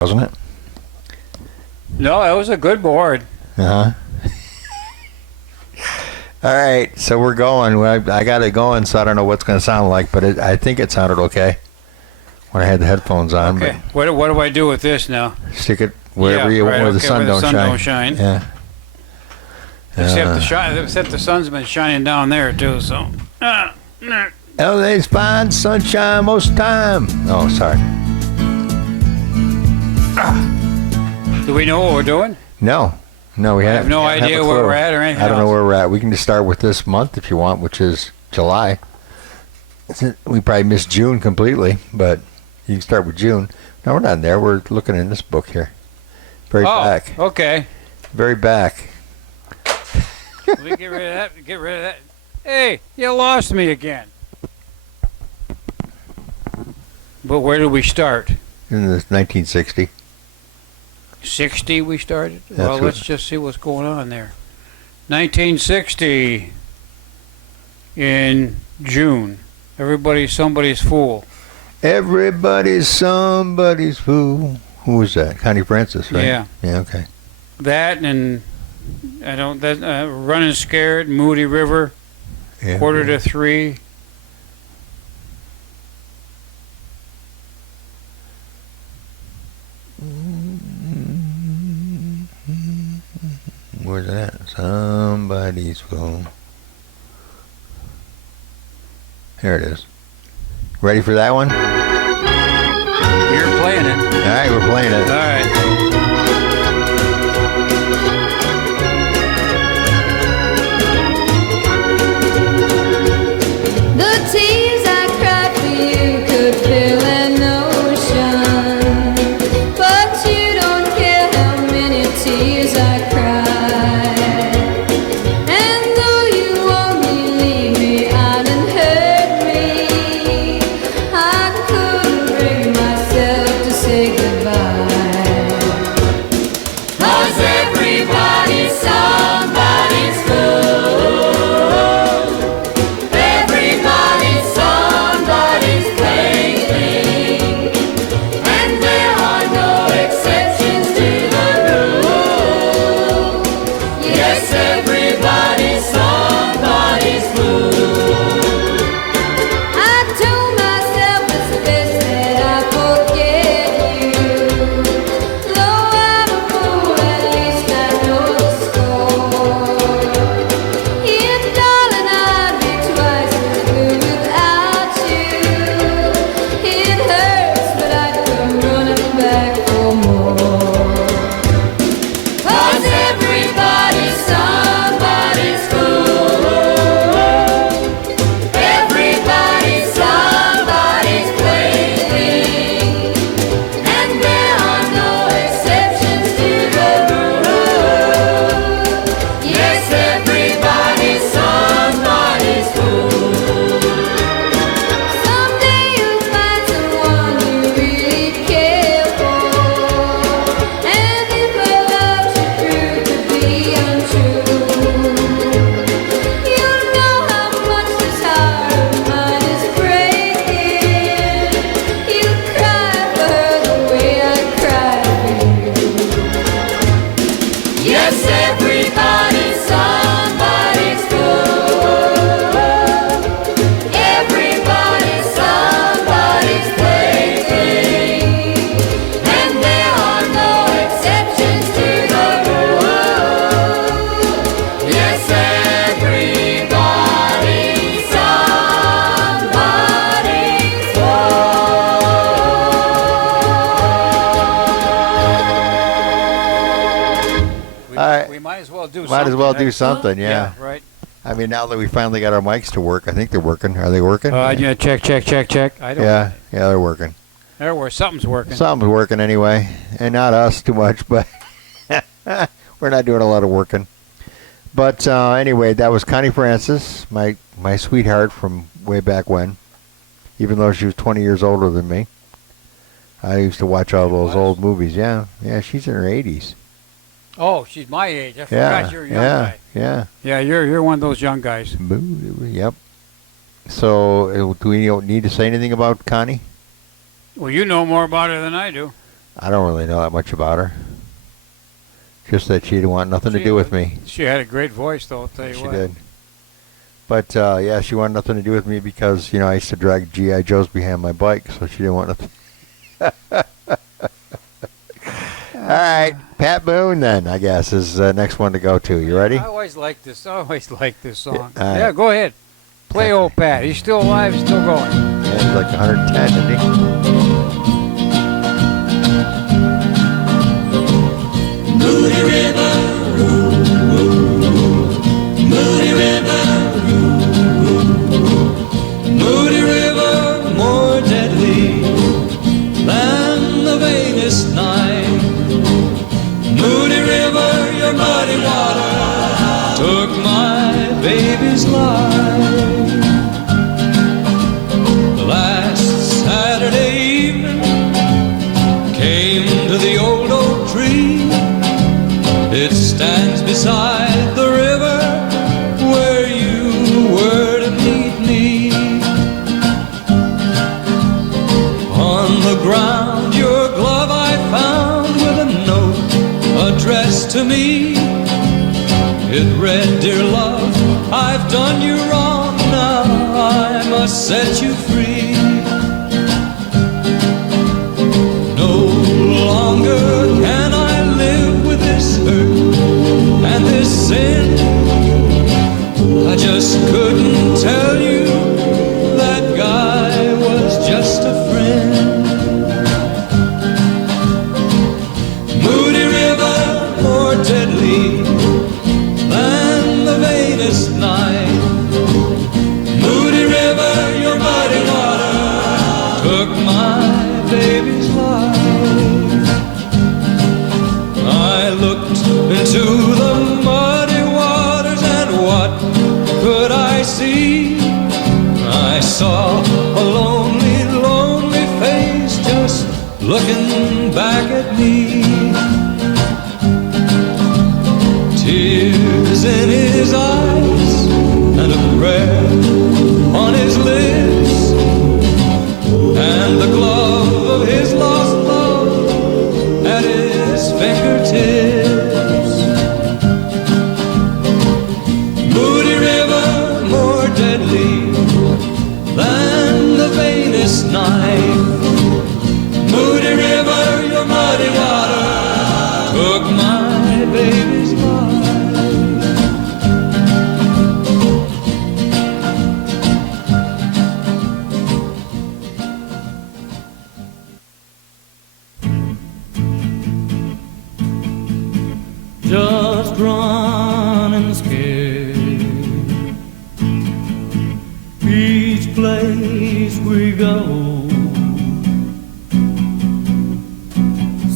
wasn't it? No, that was a good board. Uh-huh. All right, so we're going. I got it going, so I don't know what's going to sound like, but I think it sounded okay when I had the headphones on. Okay. What do I do with this now? Stick it wherever where the sun don't shine. Yeah. Except the sun's been shining down there too. So. LA's fine sunshine most time. Oh, sorry. Do we know what we're doing? No, we have no idea where we're at or anything. I don't know where we're at. We can just start with this month if you want, which is July. We probably missed June completely, but you can start with June. No, we're not there. We're looking in this book here. Very back. Okay. Very back. Let me get rid of that. Get rid of that. Hey, you lost me again. But where did we start? In the 1960. 60 we started? Well, let's just see what's going on there. 1960 in June. Everybody's somebody's fool. Everybody's somebody's fool. Who was that? Connie Francis, right? Yeah. Yeah, okay. That and Running Scared, Moody River, yeah, 2:45. Where's that? Somebody's phone. Here it is. Ready for that one? You're playing it. All right, we're playing it. All right. Might as well do something, yeah. Yeah, right. I mean, now that we finally got our mics to work, I think they're working. Are they working? Yeah, check. I don't know. Yeah, they're working. Something's working. Something's working anyway, and not us too much, but we're not doing a lot of working. But anyway, that was Connie Francis, my sweetheart from way back when, even though she was 20 years older than me. I used to watch all those old movies. Yeah, she's in her 80s. Oh, she's my age. I forgot you're a young guy. Yeah. Yeah, you're one of those young guys. Yep. So, do we need to say anything about Connie? Well, you know more about her than I do. I don't really know that much about her. Just that she didn't want nothing to do with me. She had a great voice, though, I'll tell you She what. did. But yeah, she wanted nothing to do with me because I used to drag GI Joes behind my bike, so she didn't want nothing. All right, Pat Boone then I guess is the next one to go to. You ready? I always liked this. I always liked this song. Yeah, Yeah, go ahead. Play old Pat. He's still alive. He's still going. Yeah, he's like 110, isn't he? Moody River, Moody River, Moody River, more deadly than the vainest night. Moody River, your muddy water took my baby's life. The last Saturday evening came to the old oak tree. It stands beside the river where you were to meet me. On the ground your glove I found with a note addressed to me. It read, "Dear love, I've done you wrong, now I must set you free. No longer can I live with this hurt and this sin. I just couldn't tell you that guy was just a friend." Moody River, more deadly than the vainest night. Moody River, your muddy water took my baby's life. I looked into the muddy waters and what could I see? I saw a lonely, lonely face just looking back at me. Tears in his eyes and a prayer on his lips, and the glove of his lost love at his fingertips. Moody River, more deadly than the vainest knife. Moody River, your muddy water took my baby's life. Just running scared. Each place we go,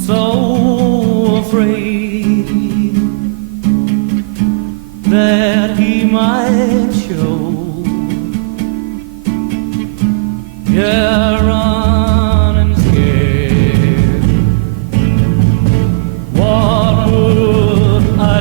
so afraid that he might show. Yeah, running scared. What would I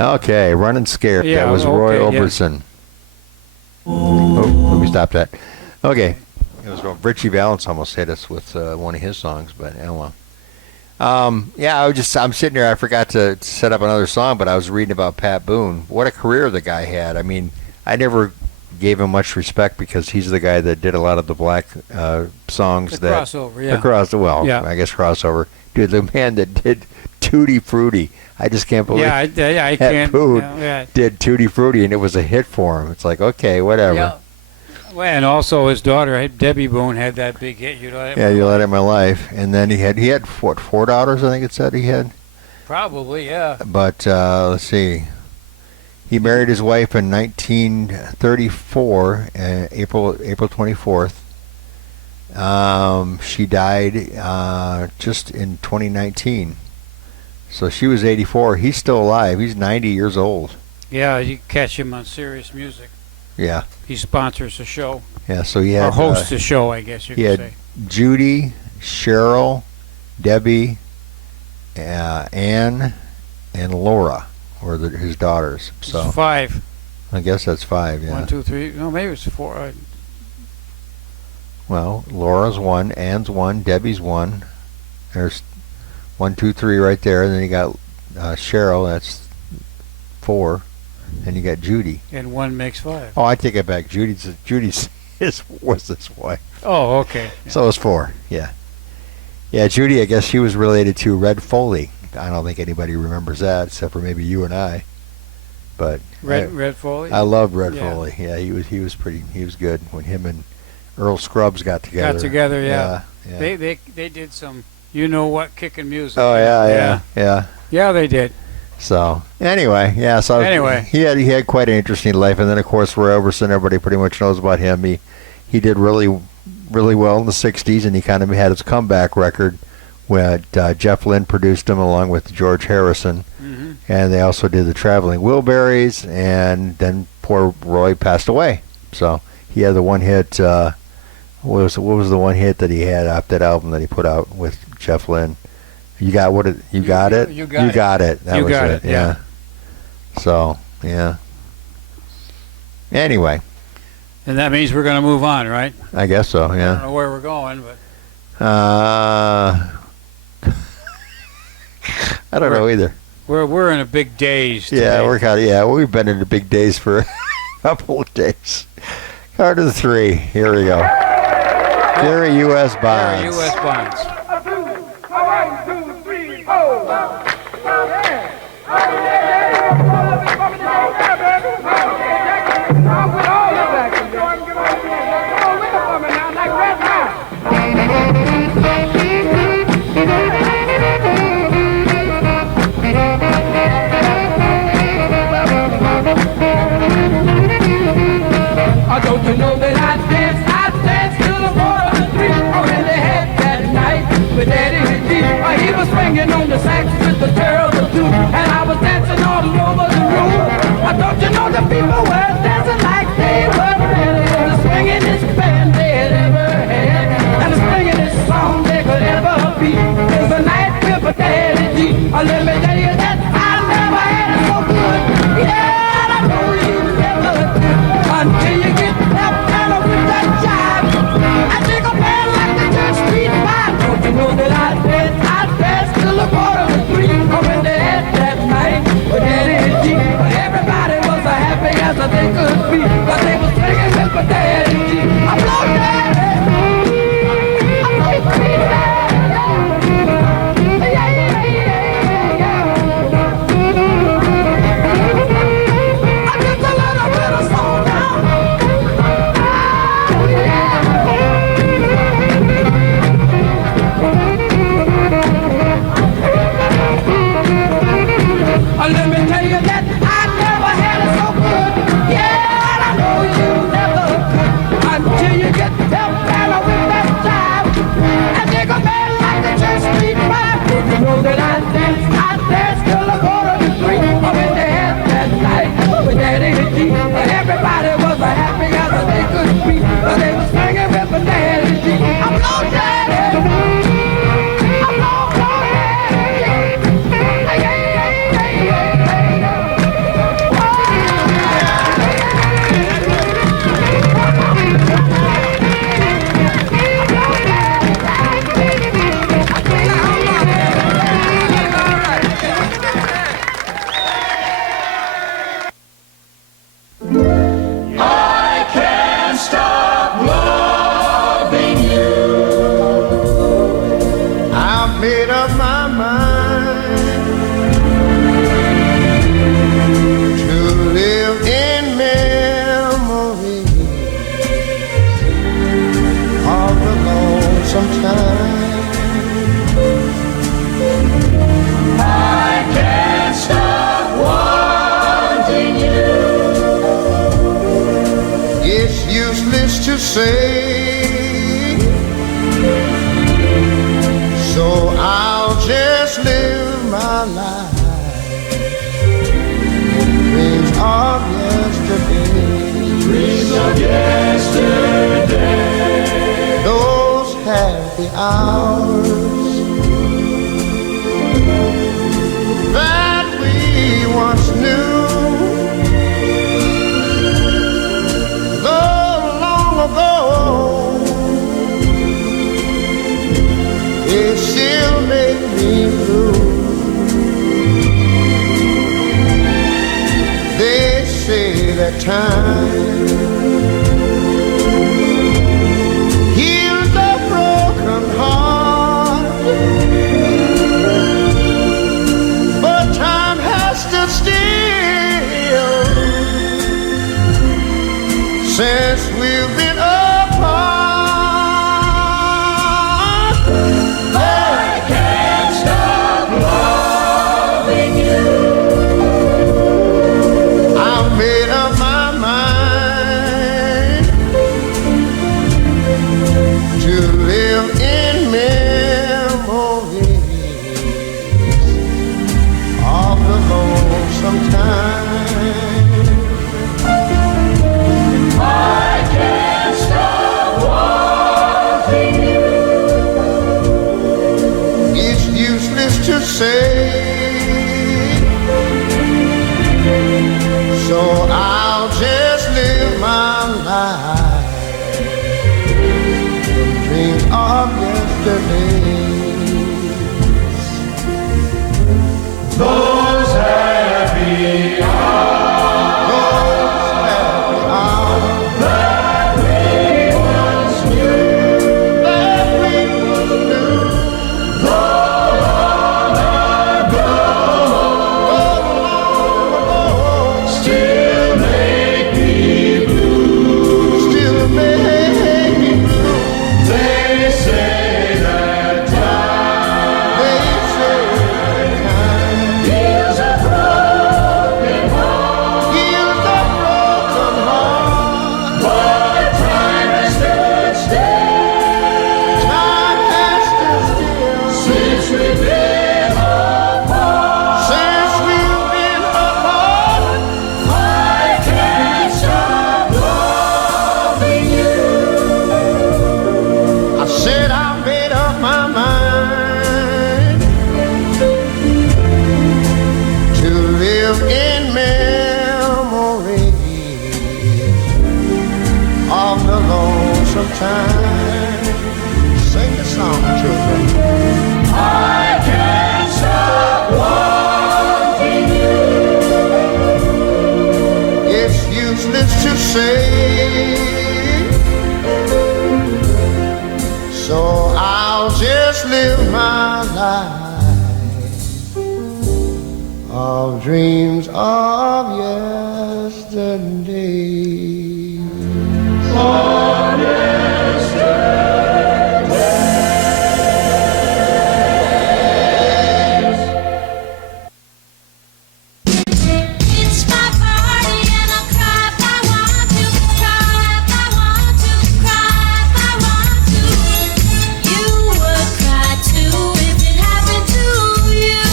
Okay, Running Scared. Yeah, that was Roy okay, yeah. Orbison. Oh, let me stop that. Okay. It was Richie Valens almost hit us with one of his songs, but oh well. Yeah, I'm sitting there. I forgot to set up another song, but I was reading about Pat Boone. What a career the guy had. I mean, I never gave him much respect because he's the guy that did a lot of the black songs. The crossover, yeah. Well, I guess crossover. Dude, the man that did Tutti Frutti. I just can't believe I Pat can't. Boone Yeah. did Tutti Frutti, and it was a hit for him. It's like, okay, whatever. Yeah. Well, and also his daughter, Debbie Boone, had that big hit. You know. Yeah, You Let In My Life. And then he had what, 4 daughters, I think it said he had? Probably, yeah. But let's see. He married his wife in 1934, April 24th. She died just in 2019. So she was 84. He's still alive. He's 90 years old. Yeah, you catch him on Serious Music. Yeah. He sponsors the show. Yeah, so he had... Or hosts the show, I guess you could say. Judy, Cheryl, Debbie, Ann, and Laura were his daughters. So It's 5. I guess that's 5, yeah. 1, 2, 3. No, maybe it's 4. Well, Laura's 1, Ann's 1, Debbie's 1. There's 1, 2, 3 right there. And then you got Cheryl, that's 4. And you got Judy. And 1 makes 5. Oh, I take it back. Judy's was his wife. Oh, okay. Yeah. So it's 4, yeah. Yeah, Judy, I guess she was related to Red Foley. I don't think anybody remembers that except for maybe you and I. But Red Foley? I loved Red Foley. Yeah, he was good when him and Earl Scruggs got together. Yeah. Yeah. They did some kicking music. Oh yeah. Yeah, they did. So anyway, yeah. So he had quite an interesting life, and then of course Roy Orbison, everybody pretty much knows about him. He did really well in the '60s, and he kind of had his comeback record when Jeff Lynne produced him along with George Harrison, and they also did the Traveling Wilburys, and then poor Roy passed away. So he had the one hit. What was the one hit that he had off that album that he put out with Jeff Lynne? You got it. You got it. That was it. Yeah. So yeah. Anyway. And that means we're going to move on, right? I guess so. Yeah. I don't know where we're going, but. I don't know either. We're in a big daze today. Yeah, we've been in the big days for a couple of days. Card of the 3. Here we go. Gary U.S. Bonds. Gary U.S. Bonds. 1, 2, 3, 4. Don't you know that I danced to the water and creek in the head that night with Eddie and G. He was swinging on the sax with the terrible tune, and I was dancing lonesome time. I can't stop wanting you. It's useless to say, so I'll just live my life. Dreams of yesterday. Dreams of yesterday. Those happy hours that we once knew. Though long ago, it still made me blue. They say that time heals a broken heart, but time has stood still since we've been apart. I can't stop loving you. I've made up my mind to live in memories of the lonesome time. I can't stop wanting you. It's useless to say, so I'll just live my life. Dreams of yesterday. Those happy Those happy hours that we once knew. that we knew. Still make me blue. Still make me blue. They say that time They say time heals a broken heart, heals a broken heart. but time has stood still Time has stood still since we've been apart. since we've been apart. I can't stop loving you. I said I made up my mind to live in memories of the lonesome time. Sing the song, children. I can't stop wanting you. It's useless to say, so I'll just live my life of dreams of yesterday. It's my party and I'll cry if I want to, cry if I want to, cry if I want to. You would cry too if it happened to you.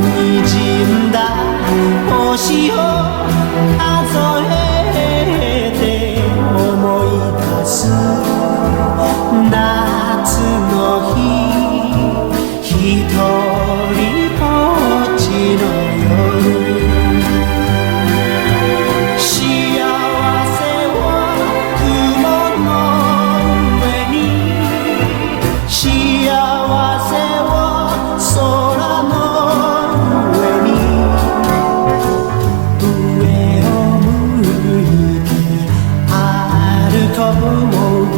滲んだ星を数えて思い出す夏の日ひとりぼっちの夜幸せを雲の上に幸せを空の上に上を向いて歩こう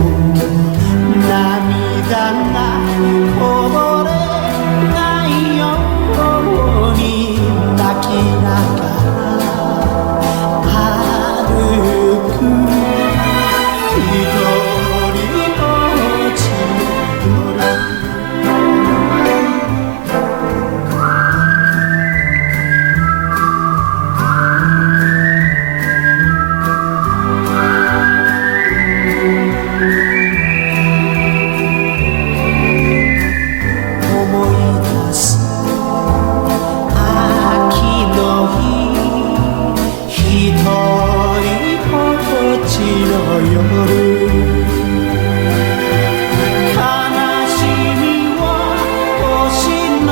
涙がこぼれないように泣きながら歩く一人ぼっちの夜思い出す秋の日ひとりぼっちの夜悲しみを星の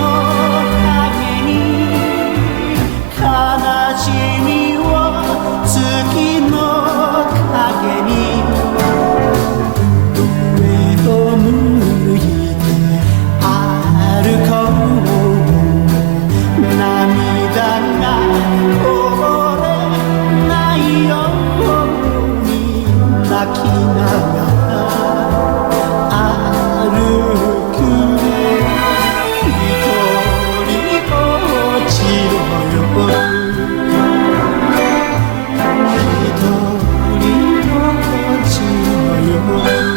影に悲しみを月の影に上を向いて歩こう涙がこぼれないように泣きながら歩く一人ぼっちの夜一人ぼっちの夜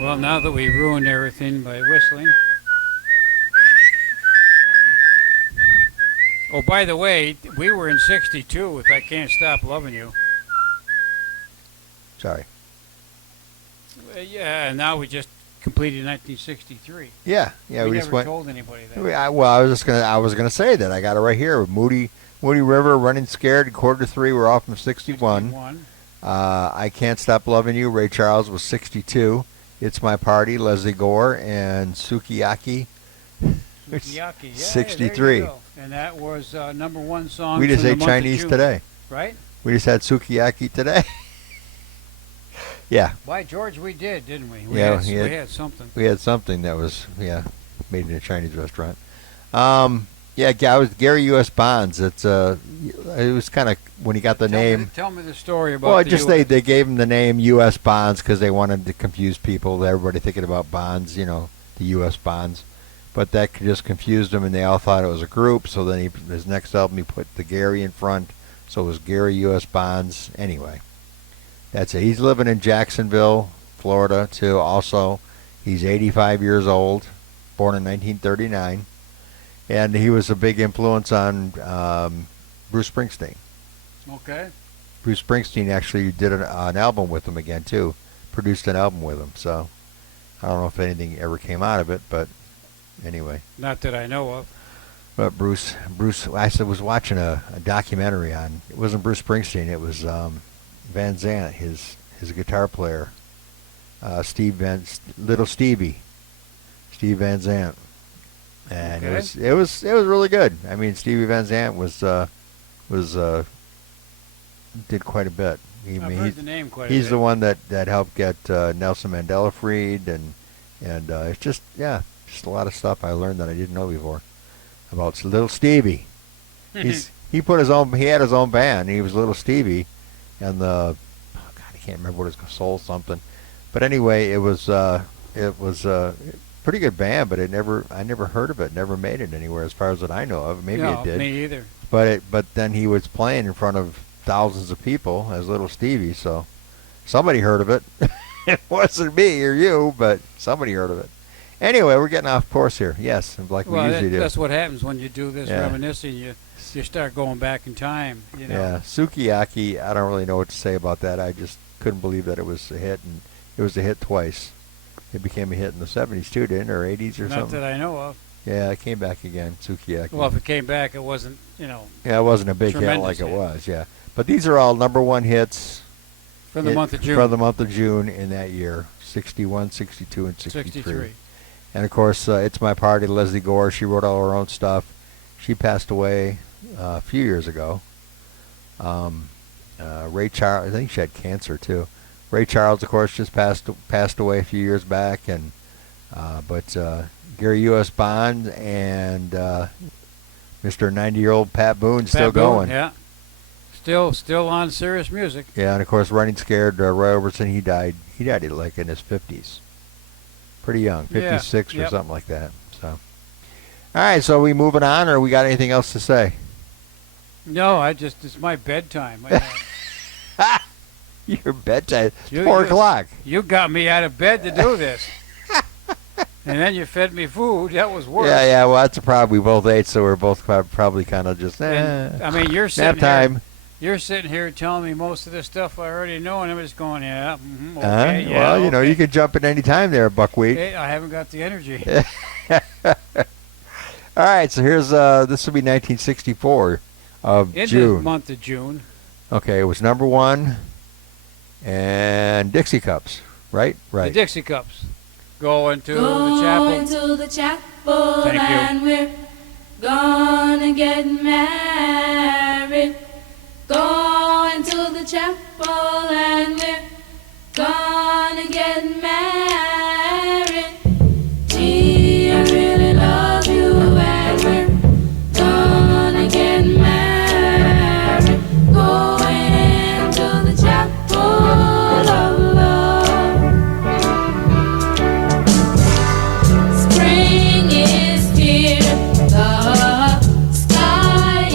Well, now that we ruined everything by whistling. Oh, by the way, we were in 62 with I Can't Stop Loving You. Sorry. Yeah, and now we just completed 1963. Yeah, we we never just went. told anybody that. I was gonna say that. I got it right here. Moody River, Running Scared, 2:45. We're off from 61. 61. I Can't Stop Loving You. Ray Charles was 62. It's My Party, Leslie Gore, and Sukiyaki. Sukiyaki, yeah, 63. there you go. And that was number one song. We just from the ate month of Chinese June, today. right? We just had Sukiyaki today. Yeah, By George, we did, didn't we? Yeah, we yeah. had something. we had something that was made in a Chinese restaurant. Yeah, I was Gary U.S. Bonds. It was kind of when he got the name. Tell me the story about. Well, the just US. they gave him the name U.S. Bonds because they wanted to confuse people. Everybody thinking about bonds, the U.S. Bonds, but that just confused them, and they all thought it was a group. So then his next album he put the Gary in front, so it was Gary U.S. Bonds. Anyway, that's it. He's living in Jacksonville, Florida, too. Also, he's 85 years old, born in 1939, and he was a big influence on Bruce Springsteen. Okay. Bruce Springsteen actually did an album with him again too, produced an album with him. So I don't know if anything ever came out of it, but anyway. Not that I know of. But Bruce, I was watching a documentary on. It wasn't Bruce Springsteen. It was Van Zandt, his guitar player, Steve Van Zandt, and Okay. it was really good. I mean, Stevie Van Zandt was did quite a bit. I've heard the name quite a He's bit. the one that helped get Nelson Mandela freed, and it's just a lot of stuff I learned that I didn't know before about Little Stevie. He had his own band. He was Little Stevie, and I can't remember what it was, Soul something, but anyway, it was a pretty good band, but I never heard of it, never made it anywhere as far as that I know of. Maybe No, it did. me either. But then he was playing in front of thousands of people as Little Stevie, so somebody heard of it. It wasn't me or you, but somebody heard of it. Anyway, we're getting off course here. Yes, like we Well, usually do. that's what happens when you do this Yeah. reminiscing. You start going back in time. You know. Yeah, Sukiyaki. I don't really know what to say about that. I just couldn't believe that it was a hit, and it was a hit twice. It became a hit in the '70s too, didn't it, or '80s or Not something? that I know of. Yeah, it came back again. Sukiyaki. Well, if it came back, it wasn't. Yeah, it wasn't a big hit tremendous like it hit. was. Yeah, but these are all #1 hits From the month of June. For the month of June in that year, 61, 62, and 63. 63. And of course, It's My Party, Leslie Gore. She wrote all her own stuff. She passed away a few years ago. Ray Charles, I think she had cancer too. Ray Charles, of course, just passed away a few years back, and but Gary U.S. Bond and Mr. 90-year-old Pat Boone still Pat Boone, going. Yeah. Still on serious music. Yeah, and of course, Running Scared, Roy Orbison, he died like in his 50s. Pretty young, 56 or Yep. something like that. So, all right, so we moving on, or we got anything else to say? No, it's my bedtime. Your bedtime, You- 4 you- o'clock. You got me out of bed to do this. And then you fed me food. That was worse. Yeah, well, that's a problem. We both ate, so we're both probably kind of just, And, I mean, you're nap sitting time. here. You're sitting here telling me most of the stuff I already know, and I'm just going, yeah, okay, Uh-huh. yeah. Well, okay. you can jump at any time there, Buckwheat. Hey, I haven't got the energy. All right, so here's this will be 1964 of In June. the month of June. Okay, it was #1, and Dixie Cups, right? The Right. Dixie Cups. Going to the Going chapel. to the chapel Thank you. and we're gonna get married. Going to the chapel and we're gonna get married. Gee, I really love you and we're gonna get married. Going to the chapel of love. Spring is here, the sky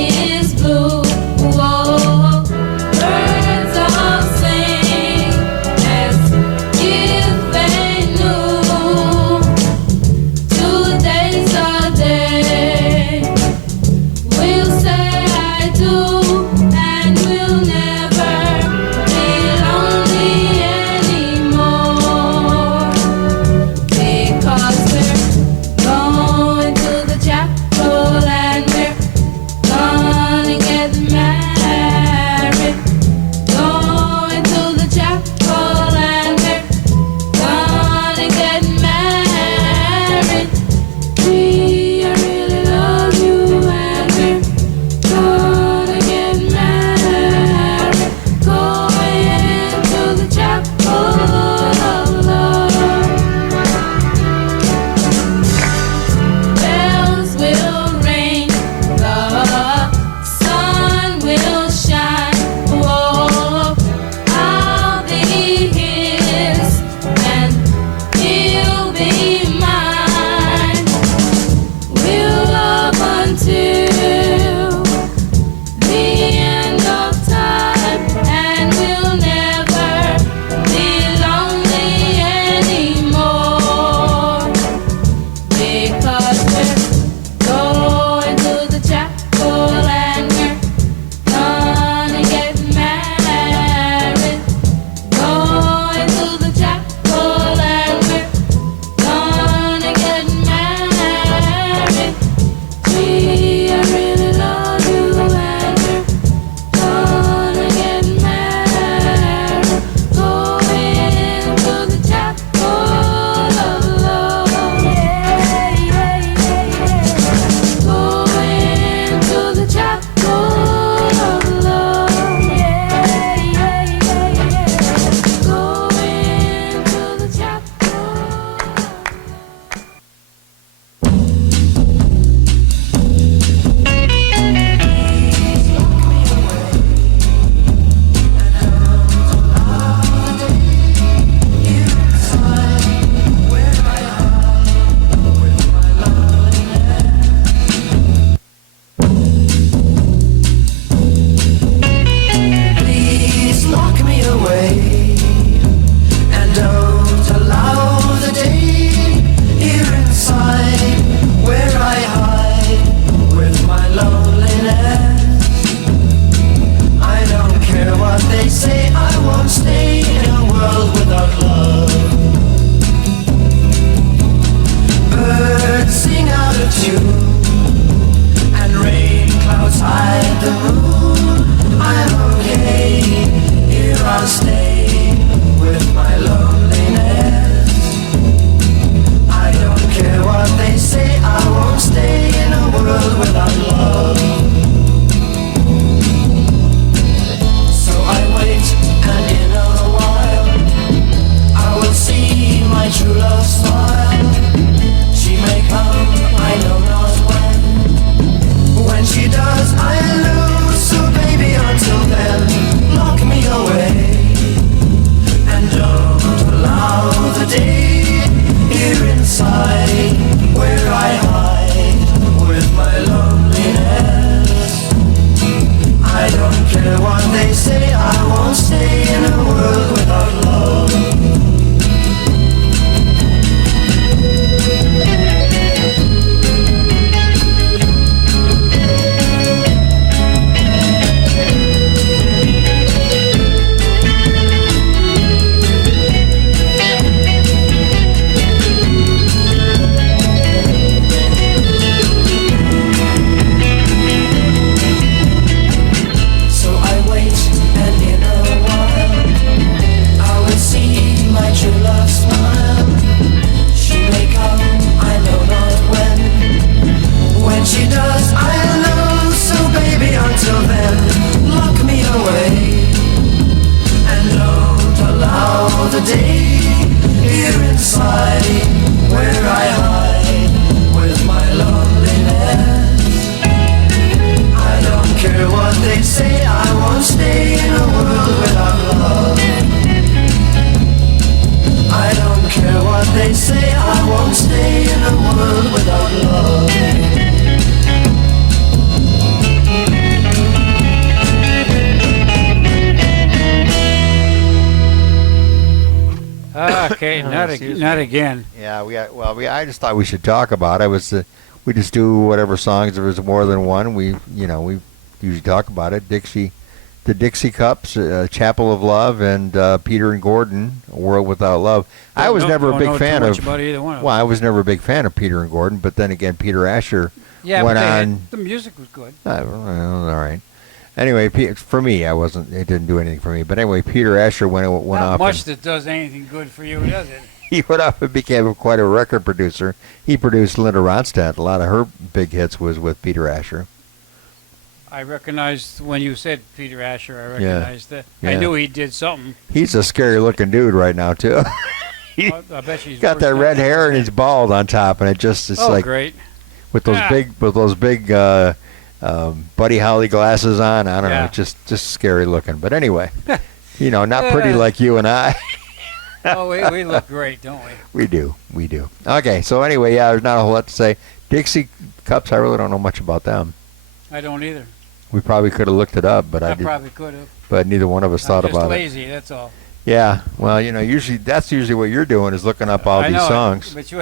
When she does, I lose. So baby, until then, lock me away. And don't allow the day here inside where I hide with my loneliness. I don't care what they say, I won't stay in a world without love. She does, I lose. So baby, until then, lock me away. And don't allow the day here inside where I hide with my loneliness. I don't care what they say, I won't stay in a world without love. I don't care what they say, I won't stay in a world without love. Okay, not again. Yeah, I just thought we should talk about it. We just do whatever songs. If there's more than one, we usually talk about it. The Dixie Cups, Chapel of Love, and Peter and Gordon, A World Without Love. I was never a big fan of. About either one of them. Well, I was never a big fan of Peter and Gordon, but then again, Peter Asher Yeah, went but on. the music was good. Well, all right. Anyway, for me, it didn't do anything for me. But anyway, Peter Asher went Not off. much that does anything good for you, does it? He went off and became quite a record producer. He produced Linda Ronstadt. A lot of her big hits was with Peter Asher. I recognized when you said Peter Asher. I recognized that. Yeah. I knew he did something. He's a scary-looking dude right now too. I bet he's Got that red hair and he's bald on top, and it's like great. with those big Buddy Holly glasses on. I don't know, Yeah. just scary looking. But anyway, not pretty like you and I. Oh, we look great, don't we? We do. Okay, so anyway, yeah, there's not a whole lot to say. Dixie Cups, I really don't know much about them. I don't either. We probably could have looked it up, but I probably could have. But neither one of us thought I'm just about lazy, that's all. it. Yeah, well, that's usually what you're doing is looking up all I these know, songs. But you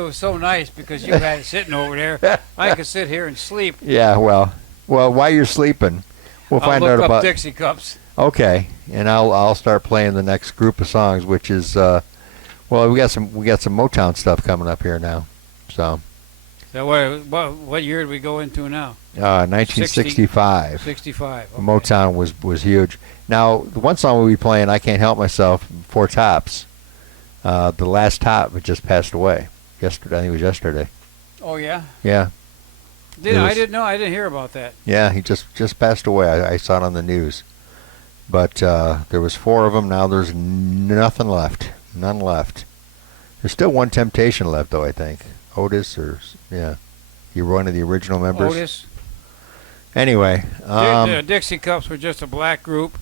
were so nice because you had it sitting over there. I could sit here and sleep. Yeah, well, while you're sleeping, we'll I'll find look out up about. Dixie Cups. Okay, and I'll start playing the next group of songs, which is we got some Motown stuff coming up here now, so. So what year did we go into now? 1965. 65. Okay. Motown was huge. Now, the one song we'll be playing, I Can't Help Myself, Four Tops. The last top had just passed away yesterday. I think it was yesterday. Oh yeah. Yeah. I didn't know. I didn't hear about that. Yeah, he just passed away. I saw it on the news. But there was 4 of them. Now there's nothing left. None left. There's still one Temptation left, though, I think. Otis you were one of the original members. Otis. Anyway, The Dixie Cups were just a black group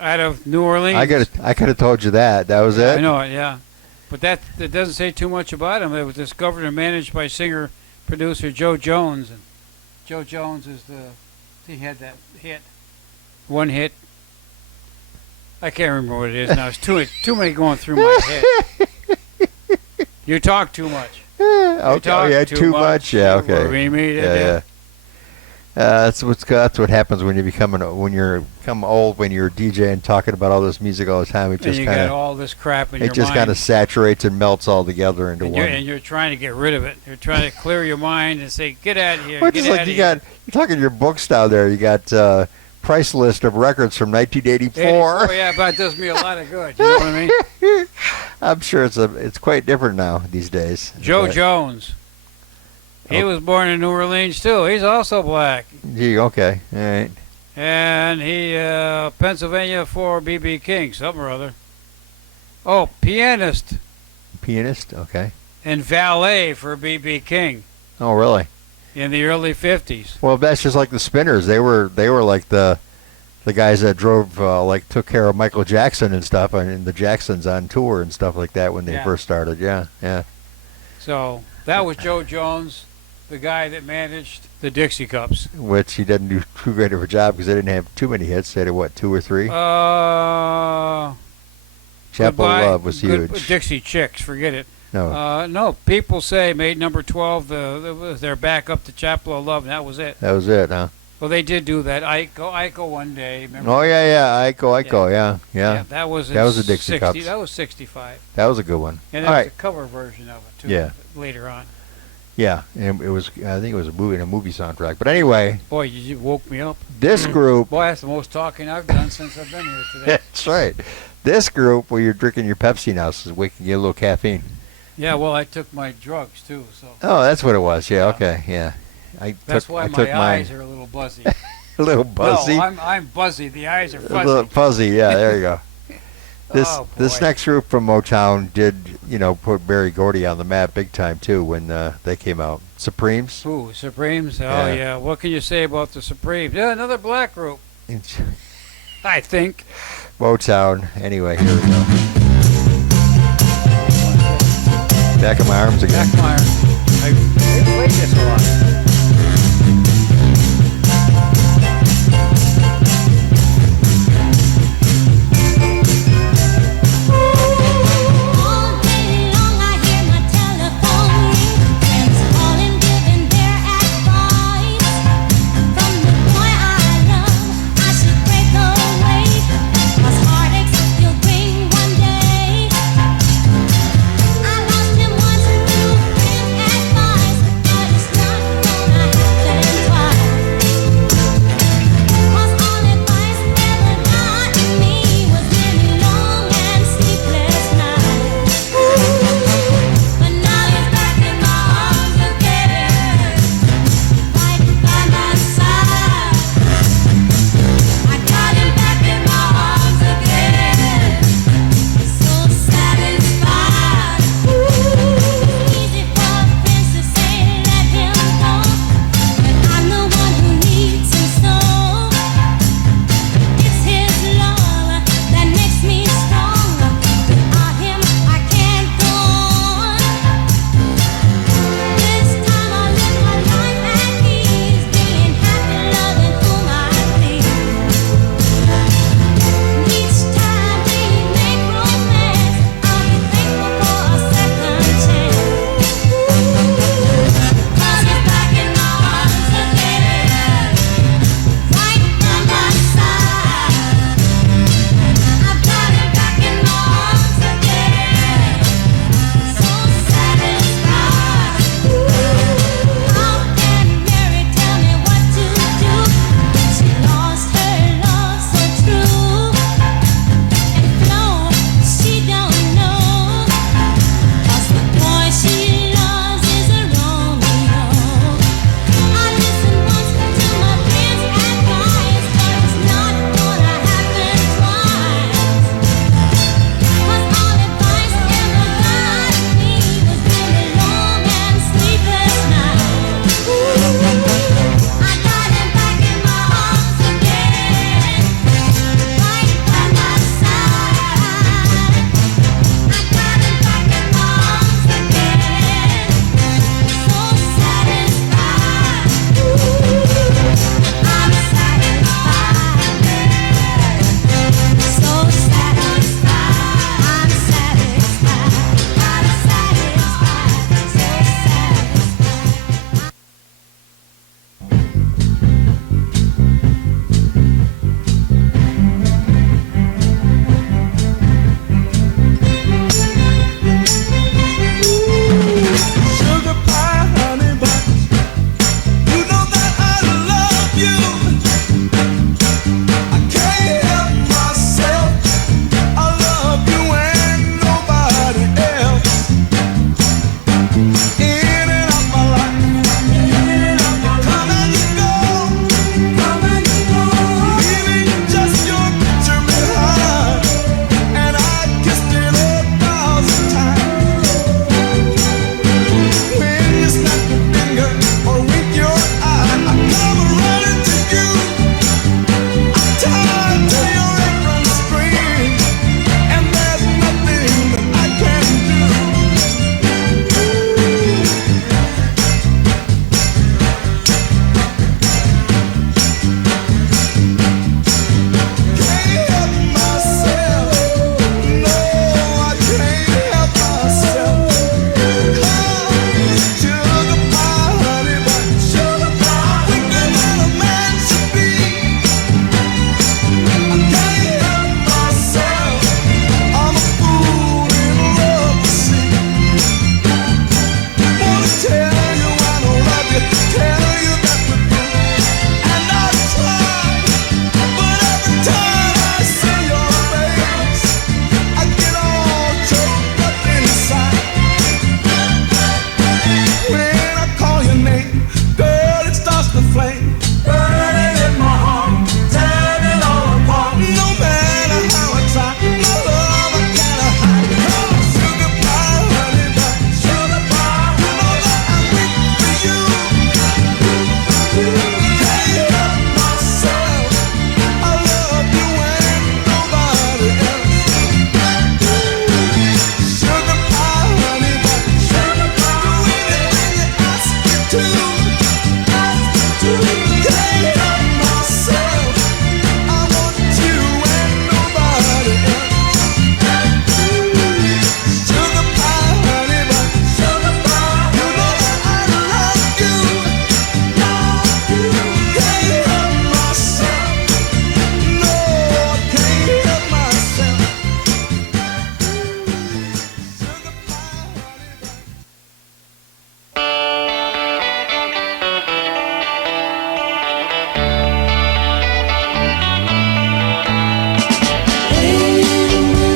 out of New Orleans. I could have told you that. That was it. I know it, yeah. But that doesn't say too much about them. It was discovered and managed by singer-producer Joe Jones. And Joe Jones he had that hit. One hit. I can't remember what it is now. It's too many going through my head. You talk too much. Okay, yeah, too much. Yeah, You okay. worry me to Yeah. death. That's what happens when you become old, when you're DJing, talking about all this music all the time. It And just you kind got of all this crap in your kind mind. of saturates and melts all together into one. And you're trying to get rid of it. You're trying to clear your mind and say, "Get out of here." Well, Get just out like of you're here. talking your books down there. You got price list of records from 1984. Oh yeah, but it does me a lot of good. You know what I mean? I'm sure it's quite different now these days. Joe But- Jones. He Oh. was born in New Orleans too. He's also black, Gee, okay, all right. and he Pennsylvania for B.B. King, something or other. Oh, pianist Pianist, okay. and valet for B.B. King. Oh, really? in the early 50s. Well, that's just like the Spinners. They were like the guys that drove like took care of Michael Jackson and stuff, and the Jacksons on tour and stuff like that when they Yeah. first started. Yeah, yeah. So that was Joe Jones, the guy that managed the Dixie Cups. Which he didn't do too great of a job because they didn't have too many hits. They had what, 2 or 3? Chapel Goodbye- of Love was Good- huge. Dixie Chicks, forget it. No, No, people say made number 12 their back up to Chapel of Love, and that was it. that was it, huh? Well, they did do that. Iko one day. Remember? Oh yeah, Iko, yeah. That was That was the in Dixie 60, Cups. That was 65, That was a good one. and All there was right, a cover version of it too. Yeah. Later on. yeah, and it was. I think it was a movie soundtrack. But anyway, Boy, you woke me up. this group. Boy, that's the most talking I've done since I've been here today. That's right. This group, where you're drinking your Pepsi now, is waking you a little caffeine. Yeah, well, I took my drugs too, so Oh, that's what it was. Yeah, Yeah. okay, yeah. that's why I my took eyes mine. are a little buzzy. A little buzzy. No, I'm buzzy. The eyes are A little fuzzy. fuzzy. Yeah, there you go. This boy. next group from Motown did, put Berry Gordy on the map big time too when they came out. Supremes. Ooh, Supremes. Oh Yeah. yeah. What can you say about the Supremes? Yeah, another black group, I think. Motown. Anyway, here we go. Back of my arms again. Backmeyer. I played this a lot. All day long I hear my telephone ring, friends calling, giving their advice. From the boy I love, I should break away, 'cause heartaches you'll bring one day. I lost him once through friend flame burning in my heart, tearing it all apart. No matter how I try, my love I gotta hide. Oh, sugar pie, honey pie, sugar pie. You know that I'm weak for you. Can't help myself. I love you and nobody else. Sugar pie, honey pie, sugar pie. Do anything you ask me to. Can't help myself. I want you and nobody else. Sugar pie, honey pie, sugar pie. You know that I love you. Can't help myself. No, I can't help myself. Sugar pie, honey pie.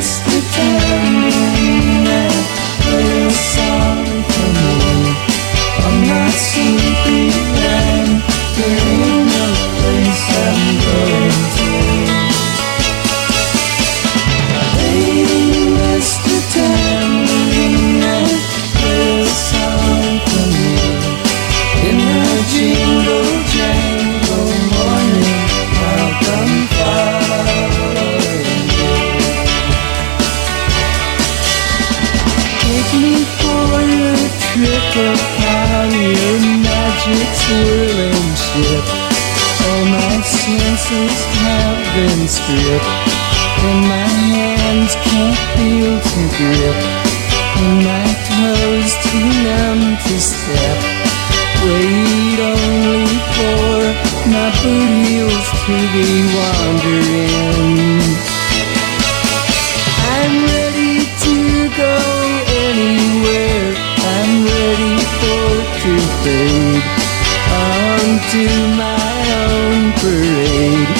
Mr. Tambourine Man, play a song for me. I'm not sleepy and there ain't no place I'm going to. Hey, Mr. Tambourine Man, play a song for me. In the jingle jangle morning, I'll come following you. Take me for your trip upon your magic swirling ship. All my senses have been stripped, and my hands can't feel to grip, and my toes too numb to step. Wait only for my boot heels to be wandering. I'm ready to go anywhere. I'm ready for to fade onto my own parade.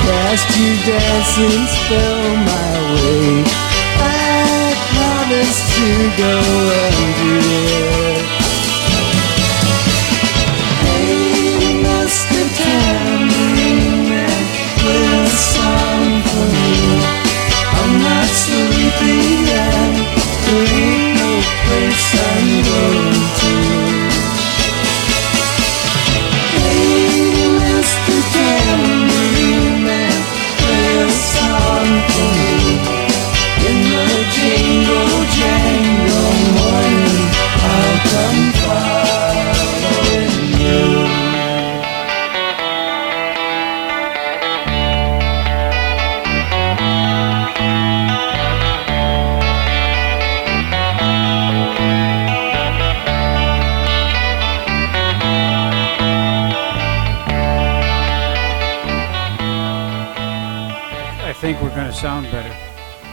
Cast your dancing spell my way. I promise to go under it. Hey, Mr. Tambourine Man, play a song for me. I'm not sleepy and there ain't no place I'm going to. Hey, Mr. Tambourine Man, play a song for me. In the jingle jangle morning, I'll come following you. I think we're going to sound better.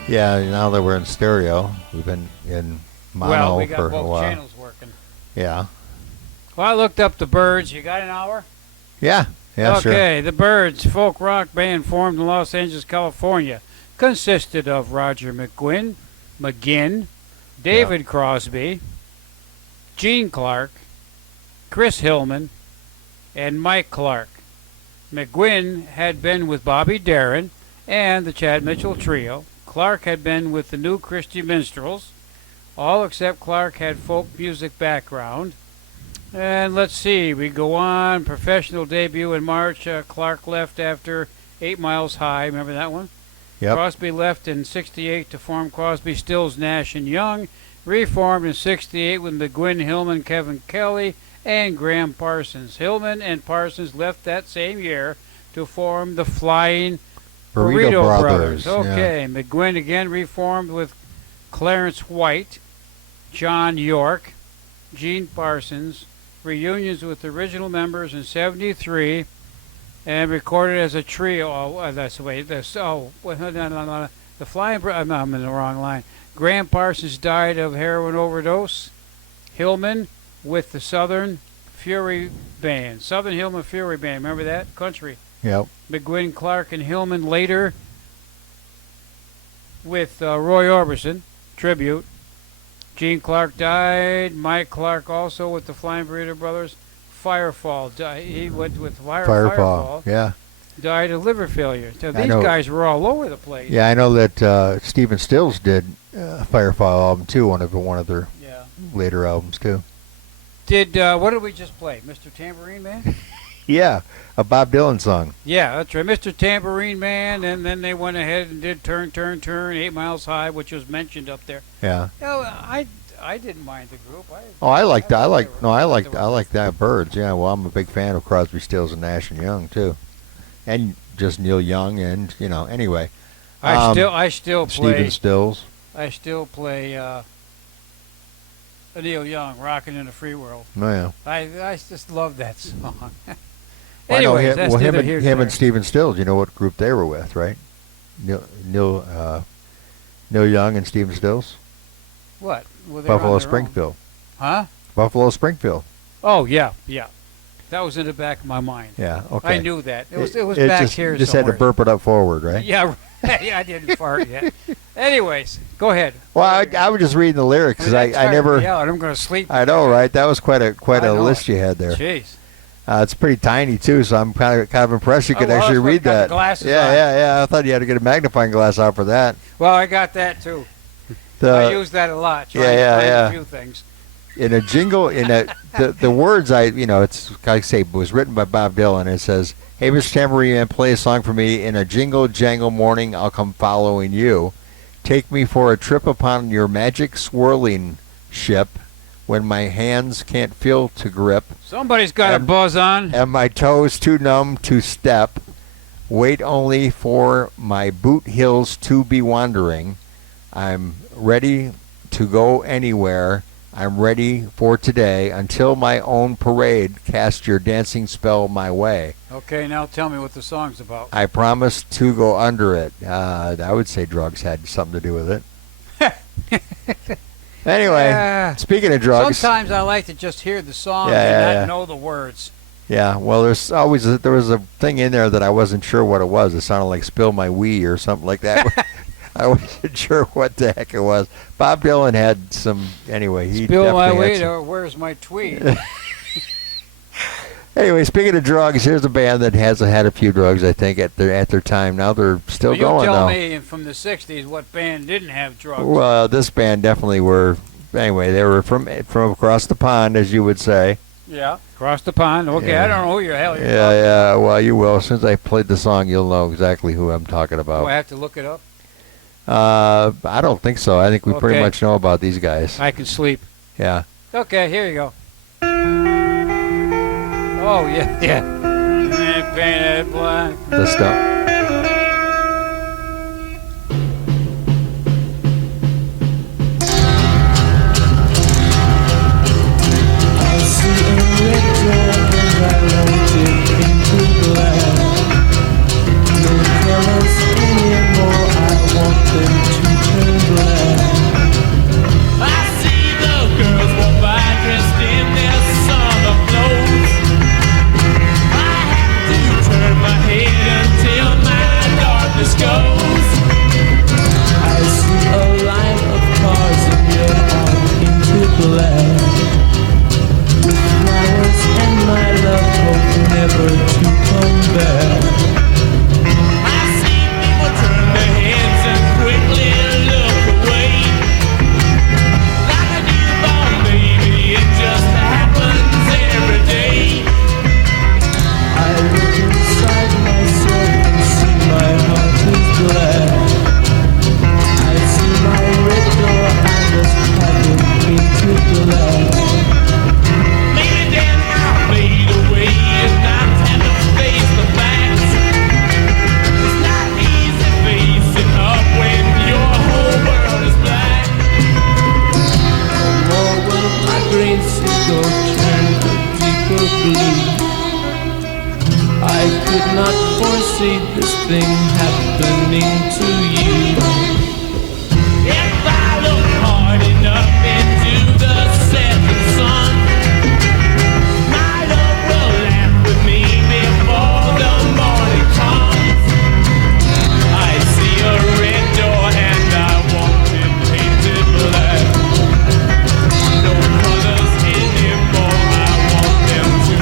Yeah, now that we're in stereo, we've been in mono Well, we got for a both while. channels working. Yeah. Well, I looked up the Byrds. You got an hour? Yeah. Yeah, sure. Okay, the Byrds, folk rock band formed in Los Angeles, California, consisted of Roger McGinn, David Crosby, Gene Clark, Chris Hillman, and Mike Clark. McGinn had been with Bobby Darin and the Chad Mitchell Trio. Clark had been with the New Christy Minstrels. All except Clark had folk music background. And let's see, we go on. Professional debut in March. Clark left after 8 Miles High. Remember that one? Yep. Crosby left in 68 to form Crosby, Stills, Nash & Young. Reformed in 68 with McGinn, Hillman, Kevin Kelly, and Graham Parsons. Hillman and Parsons left that same year to form the Flying Burrito Brothers. Okay, McGinn again reformed with Clarence White, John York, Gene Parsons. Reunions with the original members in 73 and recorded as a trio. That's the way. The Flying Brothers. I'm in the wrong line. Graham Parsons died of heroin overdose. Hillman with the Southern Fury Band. Southern Hillman Fury Band. Remember that? Country. Yep. McGinn, Clark, and Hillman later with Roy Orbison. Tribute. Gene Clark died. Mike Clark also with the Flying Burrito Brothers. Firefall. He went with Firefall. Yeah. Died of liver failure. So I these know. guys were all over the place. Yeah, I know that Stephen Stills did Firefall album too, one of their Yeah. later albums too. Did what did we just play, Mr. Tambourine Man? Yeah, a Bob Dylan song. Yeah, that's right, Mr. Tambourine Man, and then they went ahead and did Turn, Turn, Turn, 8 Miles High, which was mentioned up there. Yeah. No, I didn't mind the group. I like thought that Birds. Yeah, well, I'm a big fan of Crosby, Stills and Nash and Young too, and just Neil Young and anyway. I still play. Stephen Stills. I still play Neil Young, "Rockin' in a Free World." Oh yeah. I just love that song. Well, I know Anyways, that's him neither here nor and there. Stephen Stills. You know what group they were with, right? Neil Young and Stephen Stills. What? Well, they were on Buffalo their own. Springfield. Huh? Buffalo Springfield. Oh yeah. That was in the back of my mind. Yeah. Okay. I knew that. It was back just, here Just somewhere. had to burp it up forward, right? Yeah, yeah, I didn't fart yet. Anyways, go ahead. Well, I was just reading the lyrics because I never. Yeah, I'm going to sleep. I know, right? That was quite I a know list it. you had there. Jeez. It's pretty tiny too, so I'm kind of impressed you could well, actually that's why I read got the that. glasses yeah, on. yeah. I thought you had to get a magnifying glass out for that. Well, I got that too. I use that a lot. Trying to find a few things. In a jingle, the words it's like I say, it was written by Bob Dylan. It says, "Hey, Mr. Tambourine Man, play a song for me. In a jingle jangle morning, I'll come following you. Take me for a trip upon your magic swirling ship. When my hands can't feel to grip, Somebody's got a buzz on. and my toes too numb to step. Wait only for my boot heels to be wandering. I'm ready to go anywhere. I'm ready for today. Until my own parade, cast your dancing spell my way. Okay, now tell me what the song's about. I promise to go under it." I would say drugs had something to do with it. Anyway, speaking of drugs. Sometimes I like to just hear the song Yeah, and yeah. not know the words. Yeah, well, there was a thing in there that I wasn't sure what it was. It sounded like "Spill My Wee" or something like that. I wasn't sure what the heck it was. Bob Dylan had some. Anyway, he Spill my definitely had weed some- or where's my tweed? Anyway, speaking of drugs, here's a band that has had a few drugs. I think at their time. Now they're still Well, going you tell though. me from the 60s what band didn't have drugs. Well, this band definitely were. Anyway, they were from across the pond, as you would say. Yeah. Across the pond. Okay, Yeah. I don't know who your hell you're Yeah, yeah. Well, you will. As soon as I played the song, you'll know exactly who I'm talking talking. about. Do I have to look it up? I don't think so. I think we pretty Okay. much know about these guys. I can sleep. Yeah. Okay, here you go. Oh, yeah, yeah. Painted black. The stuff. I see a red door and I want it into black. No colors anymore, I want them to turn black. I see the girls walk by dressed in their summer clothes. I have to turn my head until my darkness goes. I see a line of cars and you're all into black. With flowers and my love hope never to come back. I see people turn their heads and quickly look away. Like a newborn baby, it just happens every day. I look inside myself and see my heart is black. I see my red door, I just have it into black. Maybe then I'll fade away and not have to face the facts. It's not easy facing up when your whole world is black. No more will my green seagull turn a deeper blue. I could not foresee this thing happening to you. If I look hard enough into the setting sun, my love will laugh with me before the morning comes. I see a red door and I want it painted black. No colors anymore, I want them to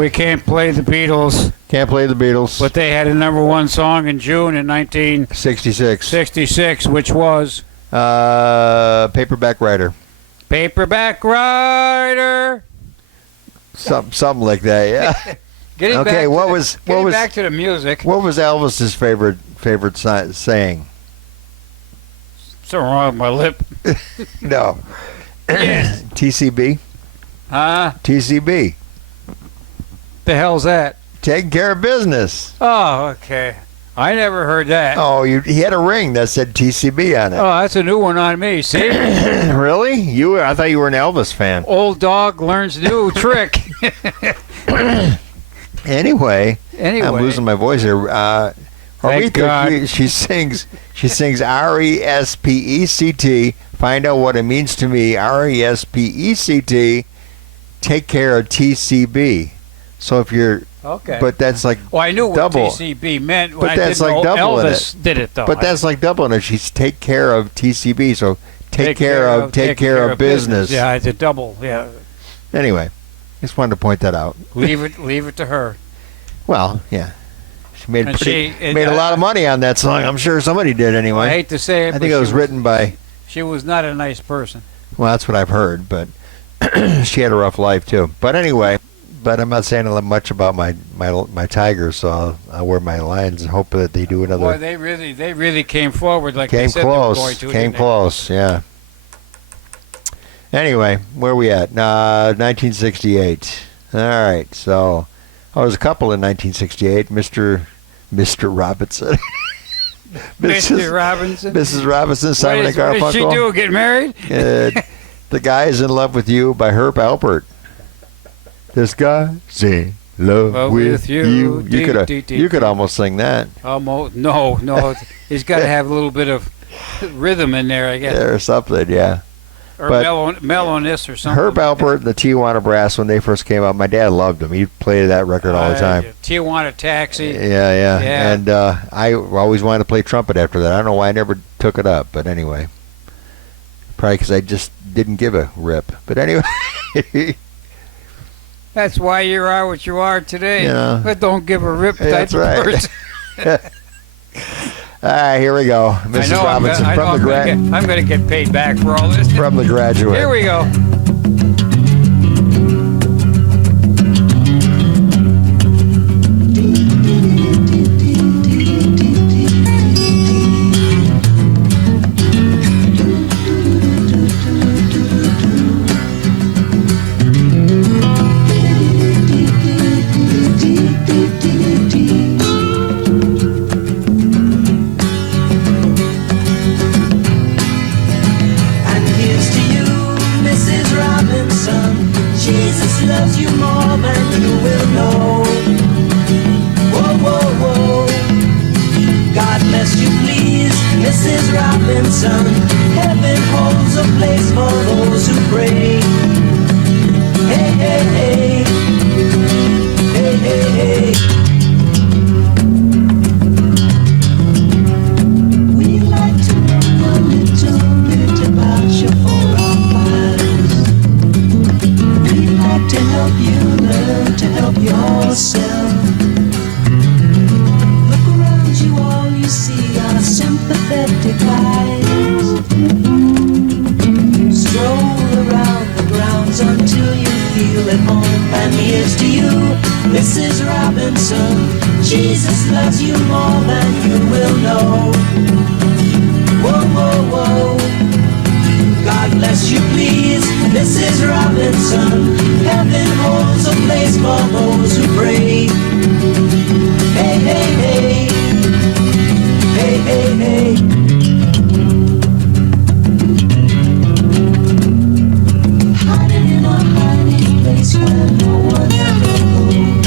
We can't play the Beatles, Can't play the Beatles. but they had a #1 song in June in 1966, 66. which was Paperback Writer. Paperback Writer. Something like that, yeah. Getting Okay, back to what the- was- getting what was- back to the music? What was Elvis's favorite saying? Something wrong with my lip. No. Yes. TCB? Huh? TCB. The hell's that? Taking care of business. Oh, okay. I never heard that. Oh, he had a ring that said TCB on it. Oh, that's a new one on me. See? Really? I thought you were an Elvis fan. Old dog learns new trick. Anyway, Anyway. I'm losing my voice here. Thank God. Aretha, she sings RESPECT. Find out what it means to me. RESPECT. Take care of TCB. So if you're, Okay. but that's like, Well, I knew what double. TCB meant. But I that's didn't like know doubling Elvis did it though. but that's like doubling it. She's take care of TCB. So take care of business. Yeah, it's a double. Yeah, Anyway, just wanted to point that out. leave it to her. Well, yeah. She made And made a lot of money on that song. I'm sure somebody did anyway. I hate to say it, I think but it was written by. She was not a nice person. Well, that's what I've heard, but she had a rough life too. But anyway, I'm not saying much about my Tigers, so I'll wear my Lions and hope that they do another. Boy, they really came forward like they Came said they were going close. to. Came didn't they? close. Yeah. Anyway, where are we at? 1968. All right. So, there was a couple in 1968. Mr. Robinson. Mr. Robinson. Mrs. Robinson, Simon and What did she Garfunkel. do? Get married? The Guy is in Love with You by Herb Alpert. This guy's in love with you. You could almost sing that. Almost. No. He's got to have a little bit of rhythm in there, I guess, Or something, yeah. or but- mellowness or something. Herb Alpert and the Tijuana Brass, when they first came out, my dad loved them. He played that record all the time. Tijuana Taxi. Yeah. Yeah. And I always wanted to play trumpet after that. I don't know why I never took it up, but anyway. Probably because I just didn't give a rip. But anyway. That's why you are what you are today. Yeah. But don't give a rip type That's of right. person. All right, here we go. Mrs. Robinson I'm going to get paid back for all this. from The Graduate. Here we go. And here's to you, Mrs. Robinson. Jesus loves you more than you will know. Whoa, whoa, whoa. God bless you, please, Mrs. Robinson. Heaven holds a place for those who pray. Hey, hey, hey. Hey, hey, hey. We'd like to know a little bit about your forefathers. We'd like to help you learn to help yourself. Look around you, all you see are sympathetic eyes. Stroll around the grounds until you feel at home. And here's to you, Mrs. Robinson. Jesus loves you more than you will know. Whoa, whoa, whoa. God bless you, please, Mrs. Robinson. Heaven holds a place for those who pray. Hey, hey, hey. Hey, hey, hey. Hiding in a hiding place where no one ever goes.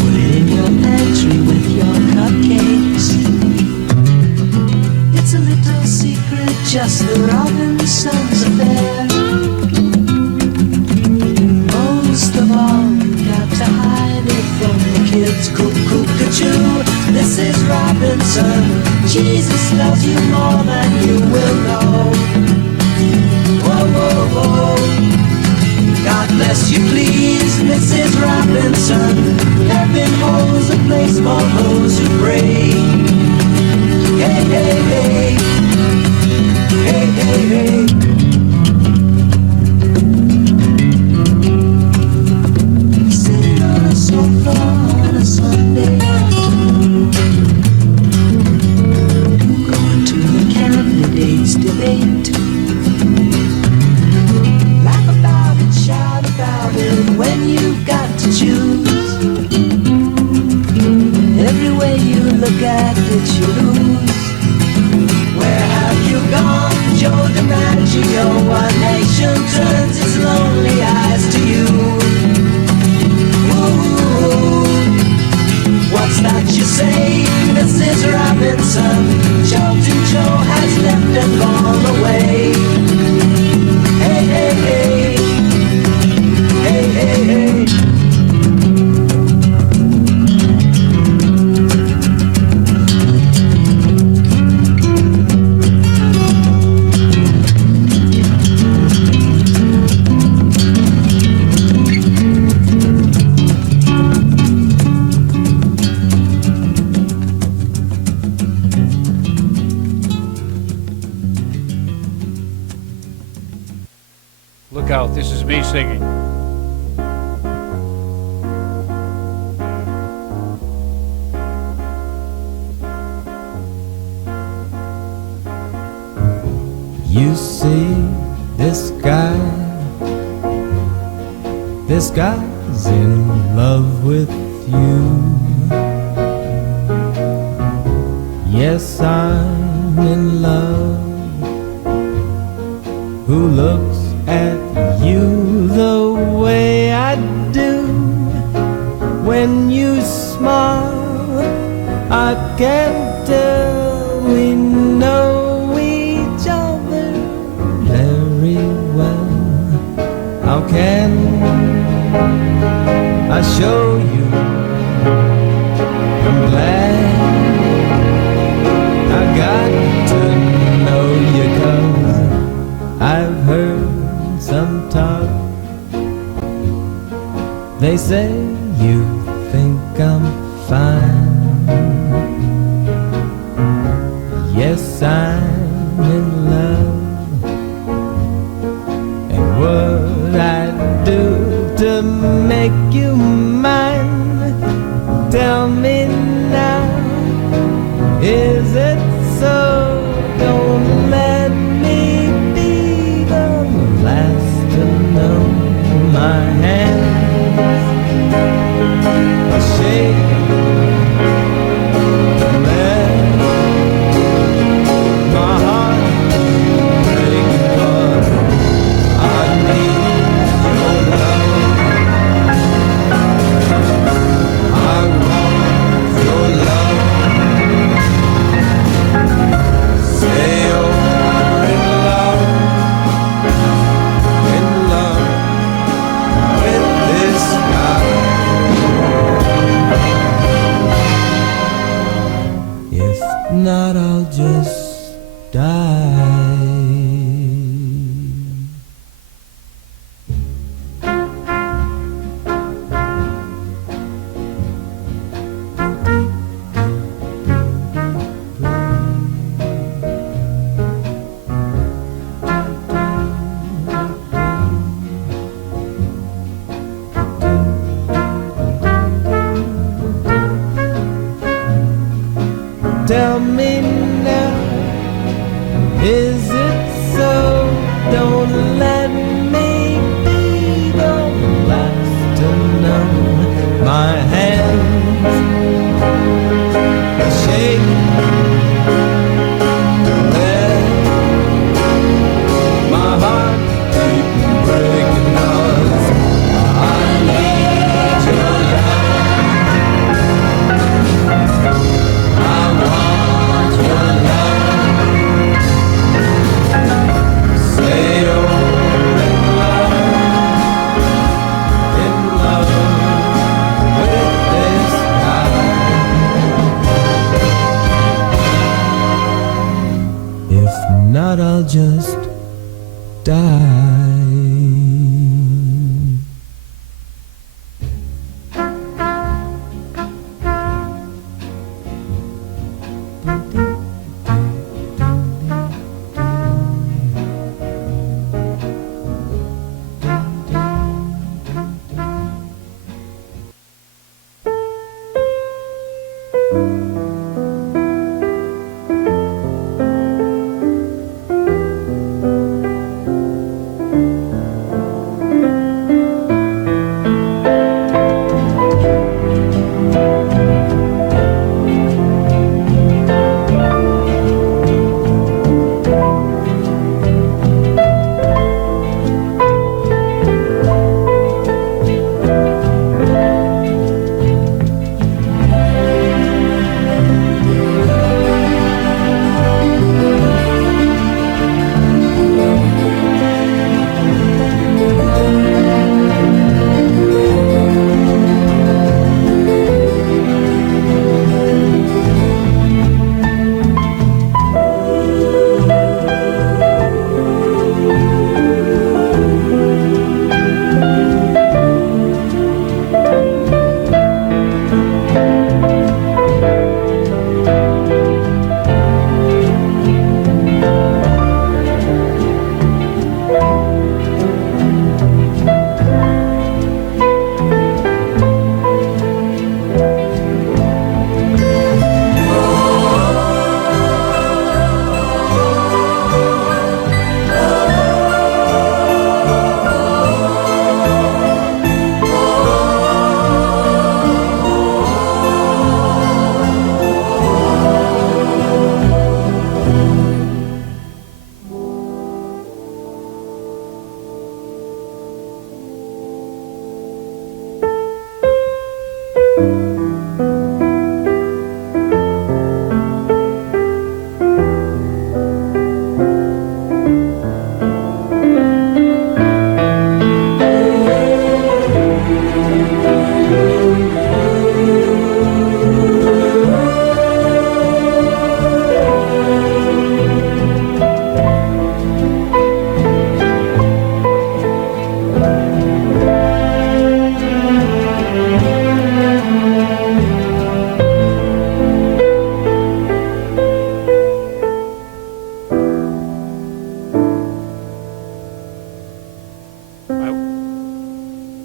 Put it in your pantry with your cupcakes. It's a little secret, just the Robinsons affair. Most of all, you got to hide it from the kids. Cuckoo-cuckoo, Mrs. Robinson. Jesus loves you more than you will know. Whoa, whoa, whoa. God bless you, please. date. Laugh about it, shout about it when you've got to choose. Every way you look at it, you lose. Where have you gone, Joe DiMaggio? One nation turns its lonely eyes to you. Ooh, what's that you say, Mrs. Robinson? Joe to Joe has left and gone away. Hey, hey, hey. Hey, hey, hey. Look out, this is me singing. You see this guy's in love with you. Yes, I'm in love. Who looks at you the way I do? When you smile, I can tell we know each other very well. How can I show you I'm glad I got to know you, 'cause I've heard some talk. They say you think I'm fine. Yes, I'm in love. And what I'd do to make you mine, tell me now, is it so? Don't let me be the last to know. My hands are shaking, my heart breaking, 'cause I need your love. I want your love. Say you're in love with this guy. If not, I'll just die. Tell me now, is it so? Don't let me be the last to know. My hands are shaking, my heart keeps breaking, 'cause I need your love. I want your love. Say you're in love with this guy. If not, I'll just die.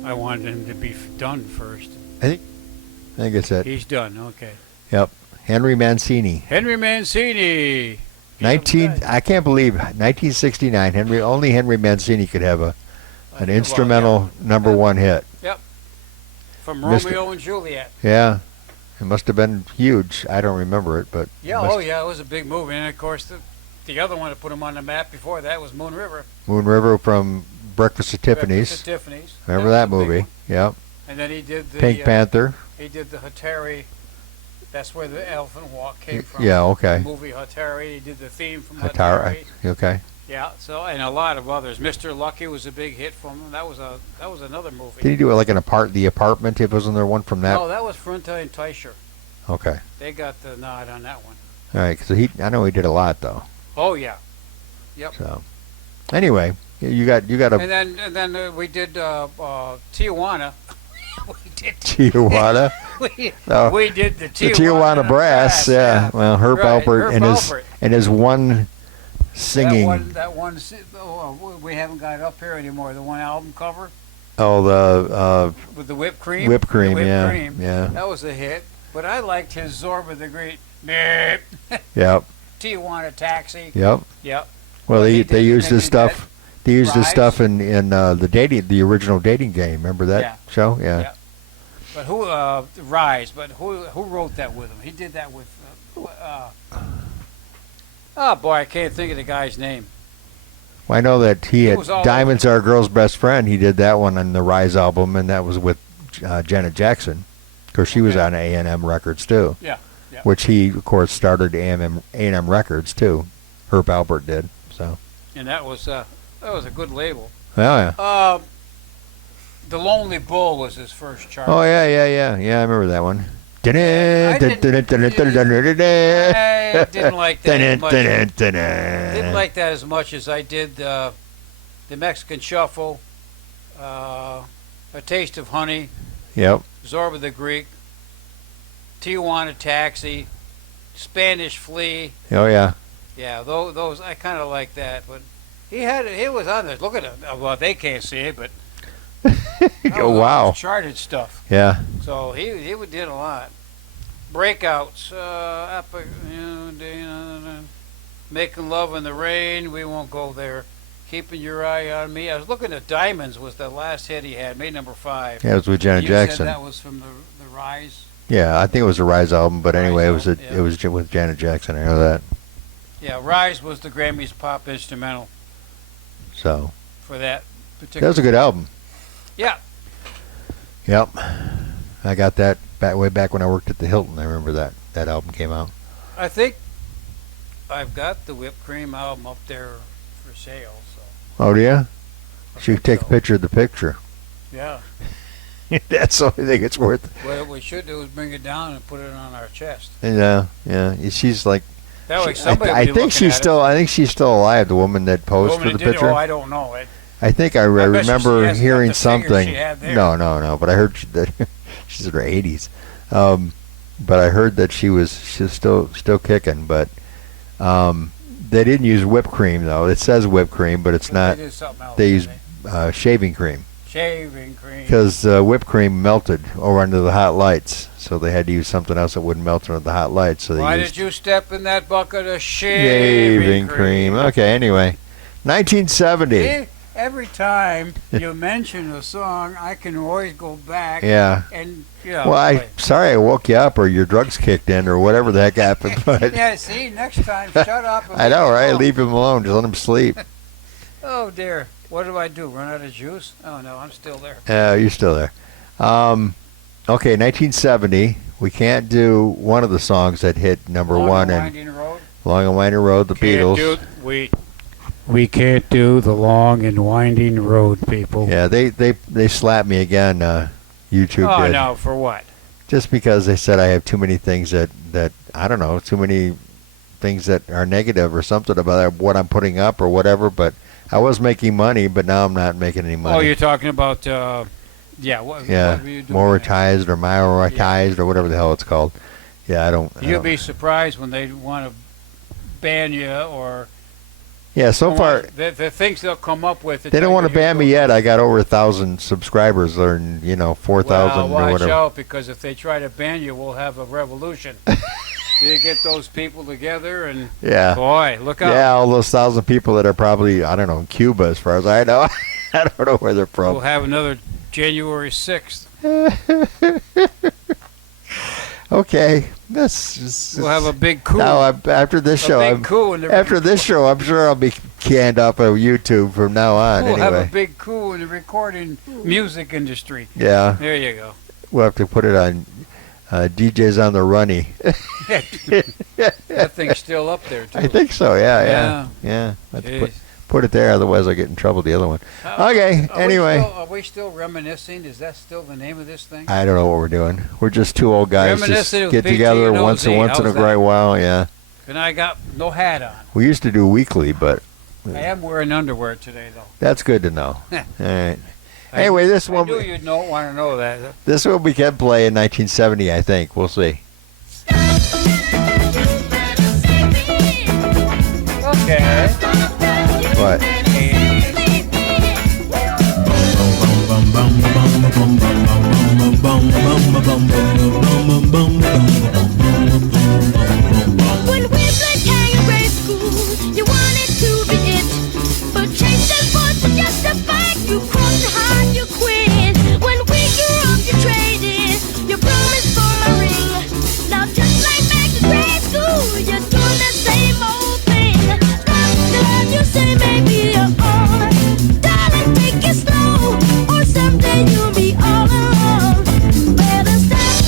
I wanted him to be done first. I think it's it. He's done. Okay. Yep. Henry Mancini. Henry Mancini. 19. I can't believe 1969. Only Henry Mancini could have an instrumental number one hit. From Mr. Romeo and Juliet. Yeah. It must have been huge. I don't remember it, but Yeah. Oh yeah, it was a big movie, and of course the other one that put him on the map before that was Moon River. Moon River from Breakfast at Tiffany's. Breakfast at Tiffany's. Remember was that a big movie? one. Yep. And then he did the Pink Panther. He did the Hatari. That's where the Elephant Walk came from. Yeah. Okay. The movie Hatari. He did the theme from Hatari. Hatari. Okay. Yeah. So and a lot of others. Mr. Lucky was a big hit from him. That was another movie. Did he do it like the apartment? If wasn't there one from that? No, that was Frontier and Teicher. Okay. They got the nod on that one. All right. So I know he did a lot though. Oh yeah. Yep. So, anyway, you got a And then we did Tijuana. We did Tijuana. we did the The Tijuana, Tijuana Brass. Yeah. Well, Herb Right, Alpert Herb and Alpert. his one singing. That one. We haven't got it up here anymore. The one album cover Oh, the with the whipped cream. whipped cream. The whipped Yeah. cream. Yeah. That was a hit. But I liked his Zorba the Great. Yep. Yep. Tijuana Taxi. Yep. Yep. Well, He they did- used then his he stuff. They used his Rise. stuff in the original dating game. Remember that Yeah. show? Yeah. Yeah. But who Rise? But who wrote that with him? He did that with. Oh boy, I can't think of the guy's name. Well, I know that he It had was all Diamonds Are a Girl's Best Friend. He did that one on the Rise album, and that was with Janet Jackson. Of course, she was Okay. on A&M Records too. Yeah. Yeah. Which he, of course, started A&M Records too. Herb Alpert did. So. And that was a good label. Oh yeah. The Lonely Bull was his first chart. Oh yeah. I remember that one. I didn't like that as much. Didn't like that as much as I did the Mexican Shuffle, A Taste of Honey, Yep. Zorba the Greek, Tijuana Taxi, Spanish Flea. Oh yeah. Yeah, those I kind of like that. But he was on there. Look at it. Well, they can't see it, but Oh wow. charted stuff. Yeah. So he did a lot. Breakouts, Making Love in the Rain. We won't go there. Keeping Your Eye on Me. I was looking at Diamonds was the last hit he had, made number 5. Yeah, it was with Janet You Jackson. said that was from the Rise. Yeah, I think it was a Rise album, but Rise anyway, it was album, yeah. it was with Janet Jackson. I know that. Yeah, Rise was the Grammys pop instrumental So for that particular. that was a good album. Yeah. Yep. I got that way back when I worked at the Hilton. I remember that album came out. I think I've got the Whipped Cream album up there for sale. So Oh, do you? I Should think take a so. picture of the picture. Yeah. That's the only thing it's worth. What we should do is bring it down and put it on our chest. Yeah. She's like. That way she- somebody I will be think looking she's at still. I think she's still alive. The woman that it. posed Woman for the that did it, picture. Oh, I don't know. I think I bet you she remember hasn't got hearing the figure something. she had there. No. But I heard that she's in her 80s. But I heard that she's still kicking. But they didn't use whipped cream though. It says whipped cream, but it's not. They did something else. They didn't used shaving cream shaving cream. because whipped cream melted over under the hot lights. So they had to use something else that wouldn't melt under the hot lights. So they Why used did you step in that bucket of shaving cream. Okay. Anyway, 1970. See, every time you mention a song, I can always go back Yeah. and Well, sorry I woke you up or your drugs kicked in or whatever the heck happened. But yeah. See, next time, shut up. And I know, leave me right? alone. Leave him alone. Just let him sleep. Oh dear. What do? Run out of juice? Oh no, I'm still there. You're still there. Okay, 1970. We can't do one of the songs that hit number Long one and and Winding Road. Long and Winding Road, the Beatles. We can't do the long and winding road, people. Yeah, they slapped me again. YouTube Oh did. no, for what? Just because they said I have too many things that I don't know, too many things that are negative or something about what I'm putting up or whatever. But I was making money, but now I'm not making any money. Oh, you're talking about yeah. What were you doing? Motorized or minoritized or whatever the hell it's called. Yeah, I don't. You'll be surprised when they want to ban you or. Yeah, so far The things they'll come up with. they don't want to ban me yet. I got over 1,000 subscribers, or 4,000 well, or watch whatever. out, because if they try to ban you, we'll have a revolution. You get those people together, and Yeah. boy, look out. Yeah, all those 1,000 people that are probably, I don't know, in Cuba as far as I know. I don't know where they're from. We'll have another January 6th. Okay, that's just. We'll have a big coup. Now, after this show, big coup in the after this show, I'm sure I'll be canned off of YouTube from now on. We'll have a Anyway, big coup in the recording music industry. yeah, There you go. we'll have to put it on DJs on the Runny. That thing's still up there, too. I think so. Yeah. Have to Jeez. put it there, otherwise I'll get in trouble with the other one. Okay, anyway. Are we still reminiscing? Is that still the name of this thing? I don't know what we're doing. We're just two old guys just Reminiscing of get BT together and once OZ. in a How's great that? while. Yeah, And I got no hat on. we used to do weekly, but I am wearing underwear today, though. that's good to know. All right. Anyway, this I one knew you'd want to know that. this one we can play in 1970. I think we'll see. Okay. What? When we played tag in grade school, you wanted to be it, but chasers was to justify you couldn't hide your queen. When we grew up, you traded your promise for my ring. Now just like back in grade school, you're doing the same old thing. Stop the love you say, maybe you're on. Darling, take it slow, or someday you'll be all alone. Better stop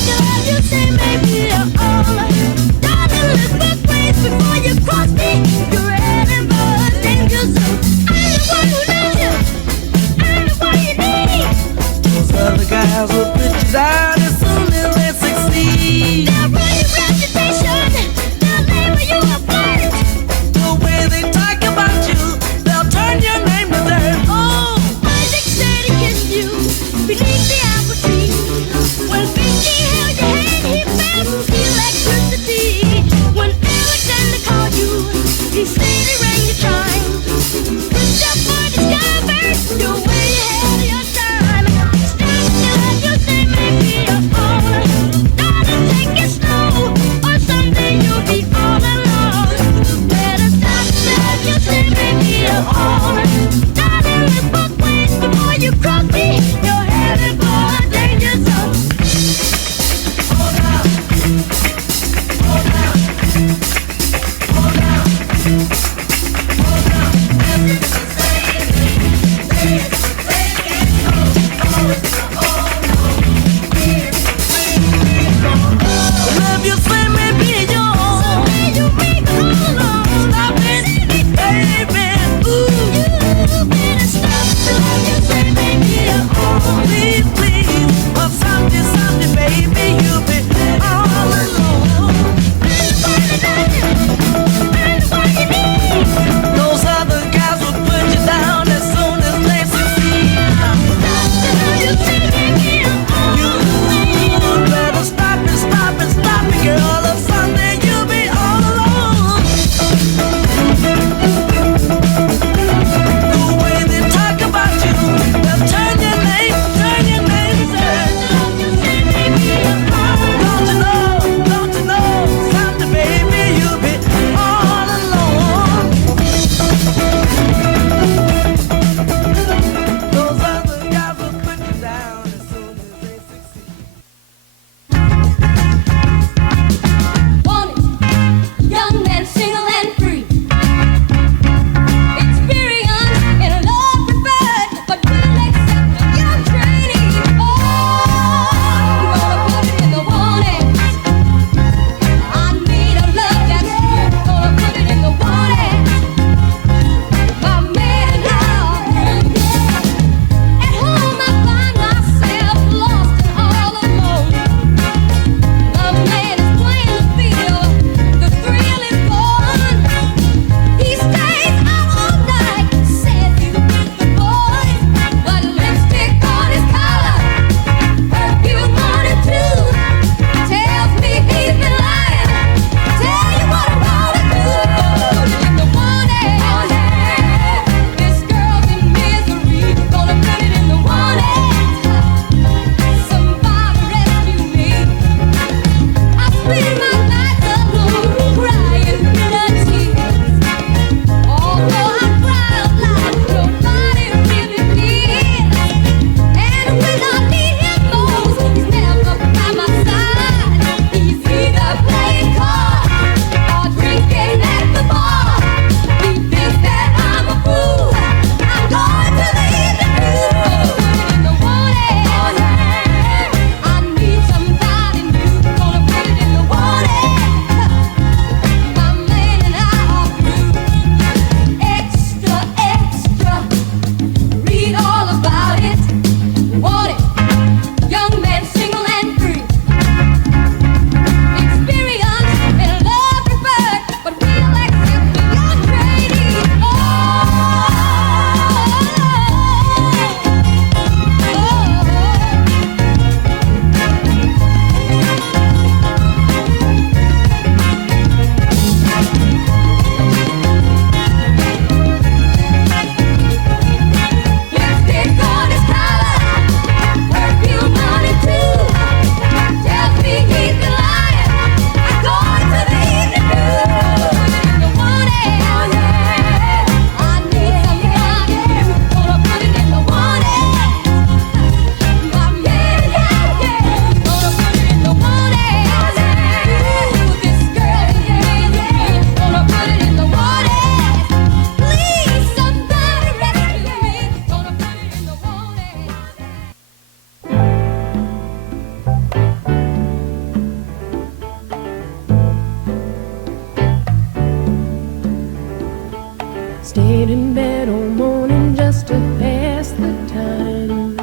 Stayed in bed all morning just to pass the time.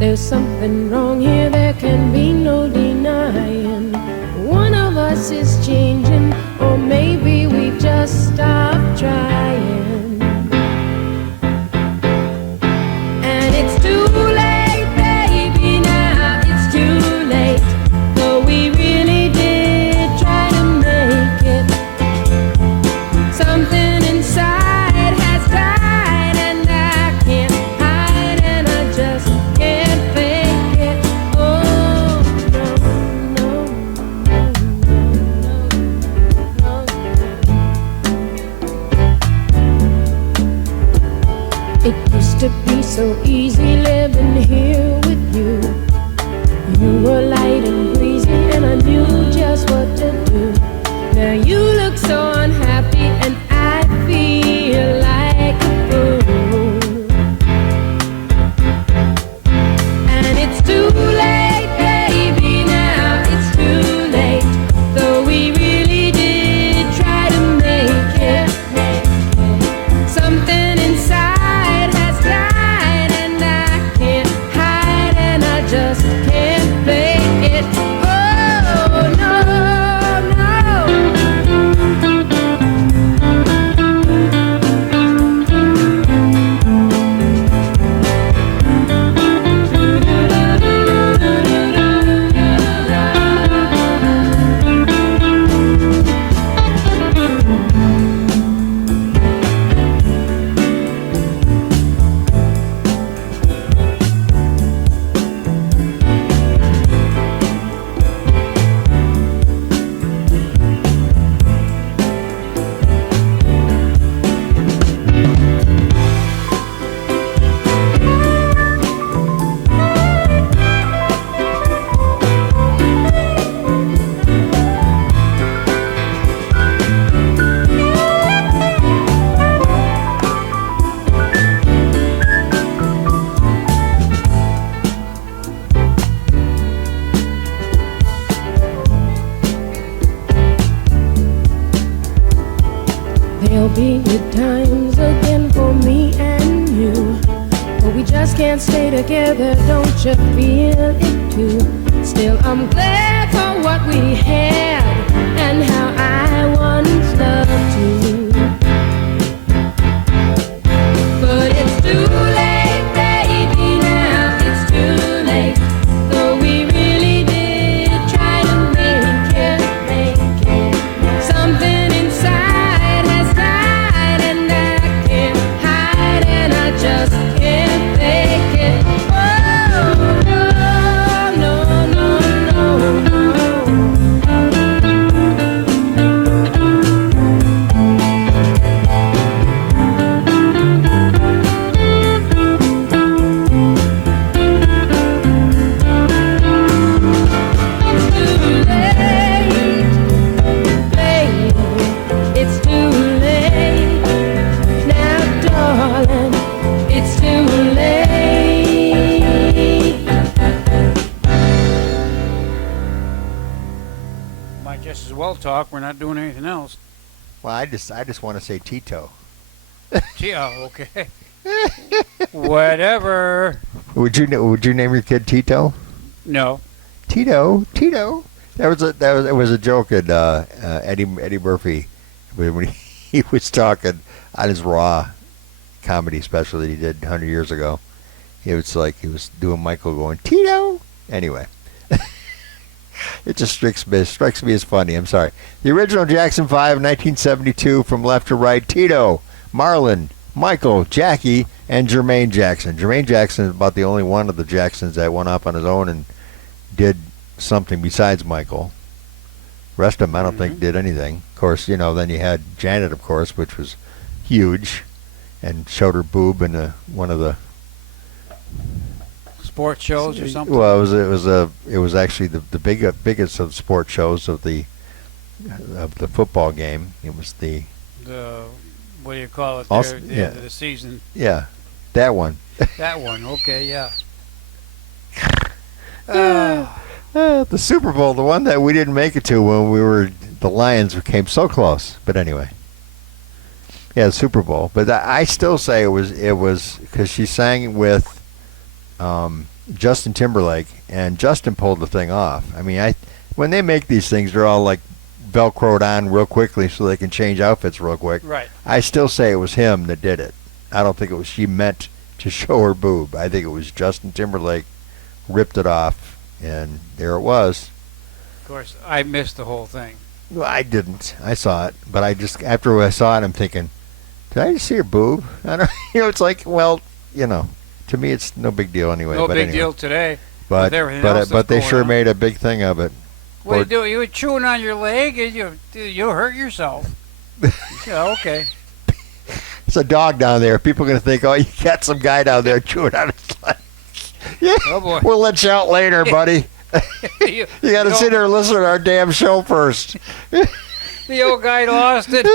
There's something wrong here, there can be no denying. One of us is changing, or maybe we just stopped trying. And it's too late, baby, now it's too late. Though we really did try to make it. Something inside has died, and I can't hide, and I just can't fake it. Oh, no, no, no. It used to be so easy living here with you. You were light and breezy, and I knew just what to do. Now you look so unhappy, and I feel like a fool. And it's too late, baby, now it's too late. Though we really did try to make it. Something inside has died, and I can't hide, and I just can't fake it. Oh, no, there'll be good times again for me and you. But we just can't stay together, don't you feel it too? Still, I'm glad for what we had and how I once loved you. But it's too late, baby, now it's too late. Though we really did try to make it. Something inside has died, and I can't hide, and I just can't fake it. Oh, no, no, no, no, no. Might just as well talk. We're not doing anything else. Well, I just want to say Tito. Gee, oh, okay. Whatever. Would you name your kid Tito? No. Tito. It was a joke at Eddie Murphy when he was talking on his Raw comedy special that he did 100 years ago. It was like he was doing Michael going Tito. Anyway, it just strikes me as funny. I'm sorry. The original Jackson 5, 1972, from left to right: Tito, Marlon, Michael, Jackie, and Jermaine Jackson. Jermaine Jackson is about the only one of the Jacksons that went off on his own and did something besides Michael. Rest of them, I don't think, did anything. Of course, then you had Janet, of course, which was huge, and showed her boob in one of the Sports shows or something. Well, it was actually the biggest of sports shows of the football game. It was the what do you call it? Also, the yeah. end of the season. Yeah, that one. That one. Okay, yeah. The Super Bowl, the one that we didn't make it to when the Lions came so close. But anyway, Yeah, the Super Bowl. But I still say it was because she sang with Justin Timberlake, and Justin pulled the thing off. I mean, when they make these things, they're all like Velcroed on real quickly so they can change outfits real quick. Right. I still say it was him that did it. I don't think it was she meant to show her boob. I think it was Justin Timberlake ripped it off, and there it was. Of course, I missed the whole thing. Well, I didn't. I saw it, but I just after I saw it, I'm thinking, did I just see her boob? I don't. It's like, well, to me, it's no big deal anyway. No but big anyway. deal today. But with everything else that's they going sure on. made a big thing of it. What do you do? You were chewing on your leg, and you hurt yourself. Yeah, okay. It's a dog down there. People are gonna think, oh, you got some guy down there chewing on his leg. Yeah. Oh boy. We'll let you out later, buddy. You got to sit there and listen to our damn show first. The old guy lost it.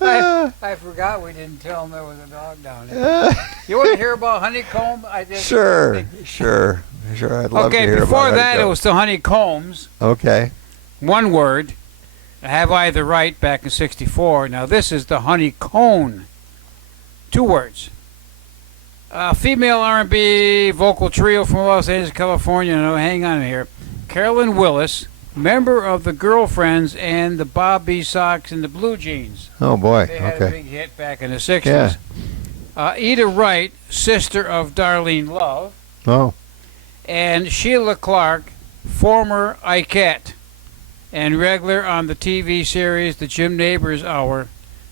I forgot we didn't tell him there was a dog down there. You want to hear about honeycomb? Sure. I'd love to Okay, hear about before that, honeycomb. it was the honeycombs. Okay. One word. Have I the right back in '64. Now this is the honeycomb. 2 words. Female R&B vocal trio from Los Angeles, California. No, hang on here. Carolyn Willis, member of the Girlfriends and the Bob B. Sox and the Blue Jeans. Oh boy. They had a Okay. big hit back in the '60s. Ida Wright, sister of Darlene Love, Oh. and Sheila Clark, former Ikette, and regular on the TV series The Jim Neighbors Hour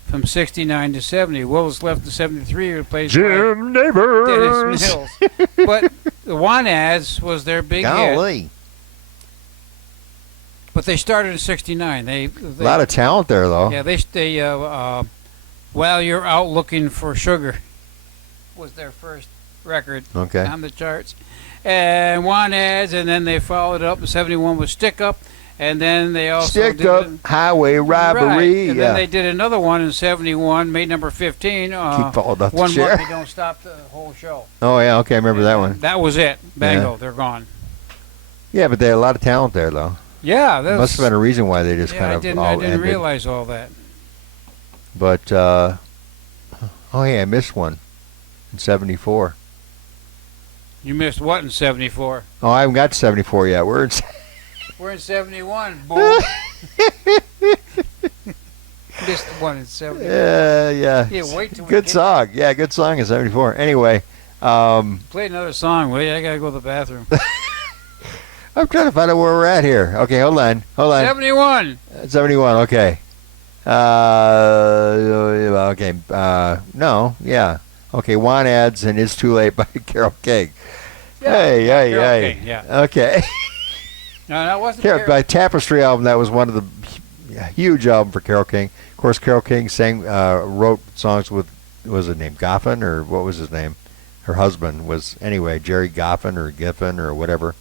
from '69 to '70. Willis left in '73 to replace Jim Dennis Neighbors. Mills. But the 1's was their big hit. Golly. But they started in '69. They A lot of talent there, though. Yeah, they While You're Out Looking for Sugar was their first record Okay. on the charts. And 1's, and then they followed it up in '71 with Stick Up, and then they also Stick did up highway robbery. Right. And Yeah. then they did another one in '71, made number 15. Keep falling off the One chair. month, they don't stop the whole show. Oh yeah. Okay. I remember that one. That was it. Bango, Yeah. they're gone. Yeah, but they had a lot of talent there, though. Yeah, that's, Must have been a reason why they just yeah, kind I of didn't, all I didn't ended. realize all that. But oh yeah, I missed one in '74. You missed what in '74? Oh, I haven't got to 74 yet. We're in. We're in '71. Boom. Missed one in '74. Yeah. Yeah, wait till we Good get- song. Yeah, good song in '74. Anyway, Play another song, will you? I gotta go to the bathroom. I'm trying to find out where we're at here. Okay, hold on. 71. 71. Okay. Okay. No. Yeah. Okay. One ads and It's Too Late by Carole King. Hey. Carole King, yeah. Okay. No, that wasn't Here, by Tapestry album, that was one of the huge album for Carole King. Of course, Carole King wrote songs with, what was his name, Goffin, or what was his name? Her husband was, anyway, Jerry Goffin or Giffen or whatever.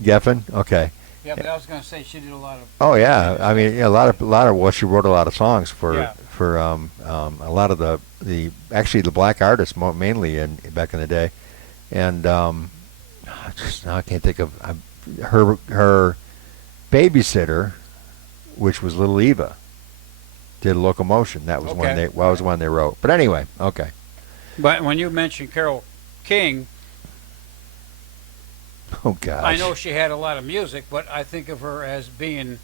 Geffen? Okay. Yeah, but I was going to say she did a lot of. Oh yeah, I mean a lot of well, she wrote a lot of songs for Yeah. a lot of the actually the black artists mainly back in the day, and I can't think of her babysitter, which was Little Eva, did Locomotion. That was Okay. one they wrote. But anyway, okay. But when you mentioned Carole King, Oh gosh. I know she had a lot of music, but I think of her as being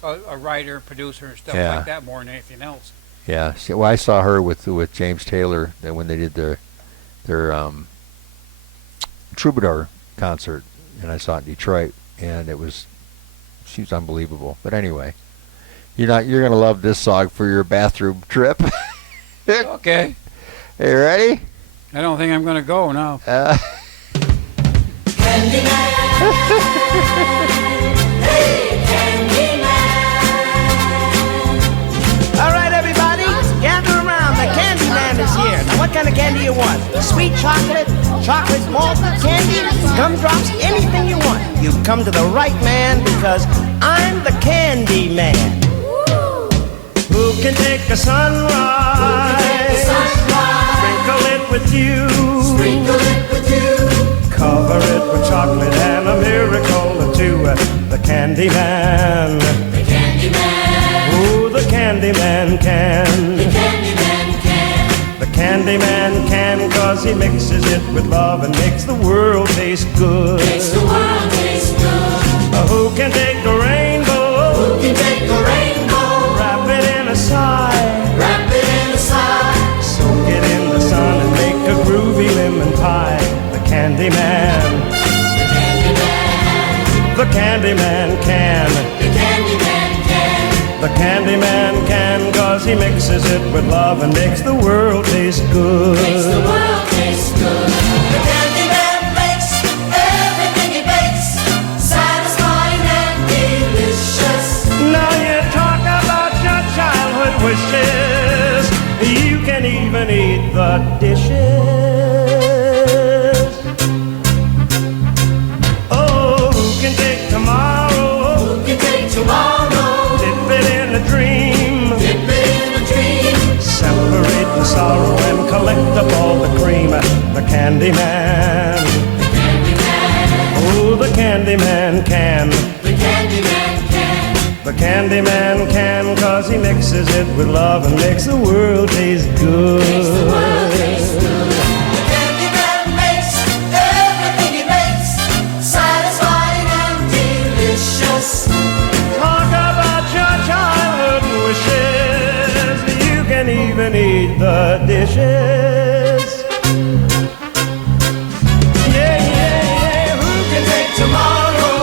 a writer, producer, and stuff Yeah. like that more than anything else. Yeah. Well, I saw her with James Taylor when they did their Troubadour concert, and I saw it in Detroit, and she was unbelievable. But anyway, you're gonna love this song for your bathroom trip. Okay. Are you ready? I don't think I'm going to go now. All right, everybody, gather around. The candy man is here. Now, what kind of candy you want? Sweet chocolate, chocolate malted candy, gumdrops, anything you want. You've come to the right man because I'm the candy man. Who can take a sunrise? Sprinkle it with you. Cover it with chocolate and a miracle or two. The candy man. Ooh, Candyman can. The Candyman can, 'cause he mixes it with love and makes the world taste good. Who can take a rainbow? Who can take a rainbow? Wrap it in a sigh. Wrap it in a sigh. Soak it in the sun and make a groovy lemon pie. The Candyman. The Candyman. The Candyman can. The Candyman can. The Candyman can, 'cause he mixes it with love and makes the world taste good. Makes the world taste good. The Candyman makes everything he bakes satisfying and delicious. Now you talk about your childhood wishes. You can even eat the dishes. Oh, who can take tomorrow? Who can take tomorrow? Dip it in a dream. Dip it in a dream. Separate the sorrow and collect up all the cream. The Candyman. The Candyman. Oh, the Candyman can. The Candyman can. The Candyman can, 'cause he mixes it with love and makes the world taste good. Makes the world taste good. The Candyman makes everything he makes satisfying and delicious. Talk about your childhood wishes. You can even eat the dishes. Yeah, yeah, yeah. Who can take tomorrow?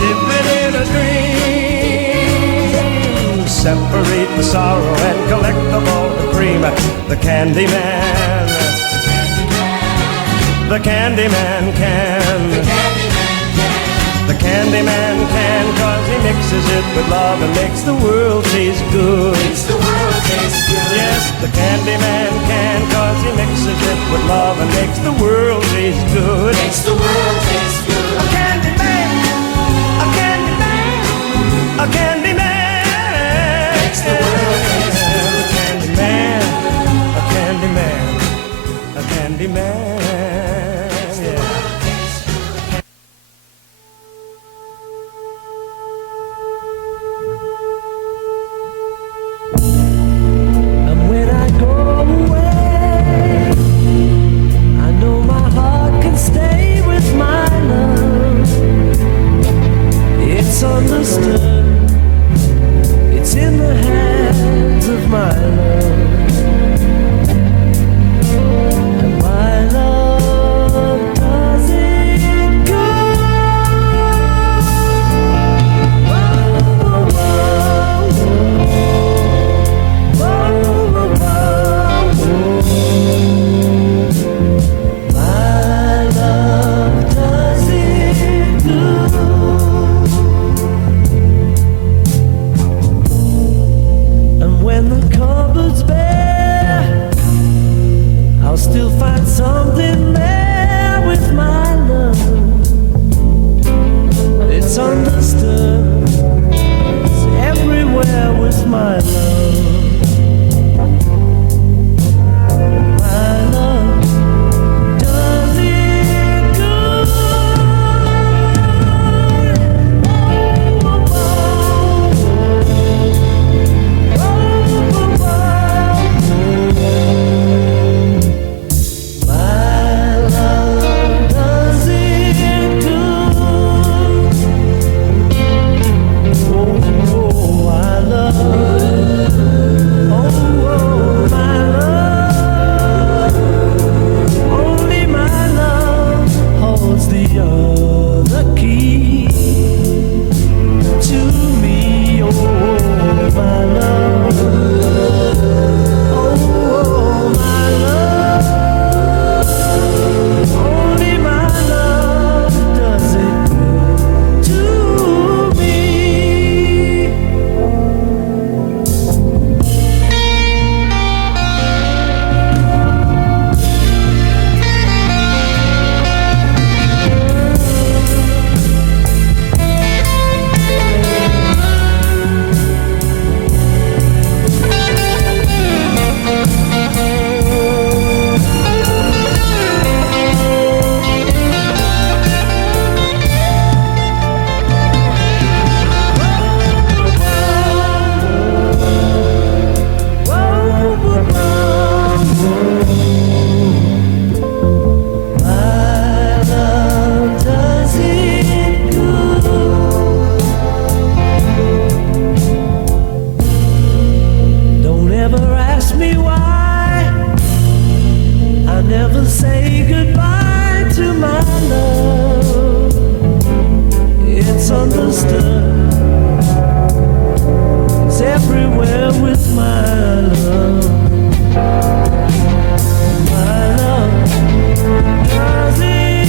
Dip it in a dream. Separate the sorrow and collect up all the cream. The Candyman. The Candyman can. The Candyman can, 'cause he mixes it with love and makes the world taste good. Makes the world taste good. Yes, the Candyman can, 'cause he mixes it with love and makes the world taste good. Makes the world taste good. A Candyman, a Candyman, a Candyman. Makes the world taste good. A Candyman, a Candyman, a Candyman. And when I go away, I know my heart can stay with my love. It's understood, it's in the hands of my love. And my love does it good. Whoa, whoa, my love does it good. And when the cupboard's bare, I'll still find something there with my love. It's understood, it's everywhere with my love. My love does it good. My ask me why I never say goodbye to my love. It's understood. It's everywhere with my love. My love does it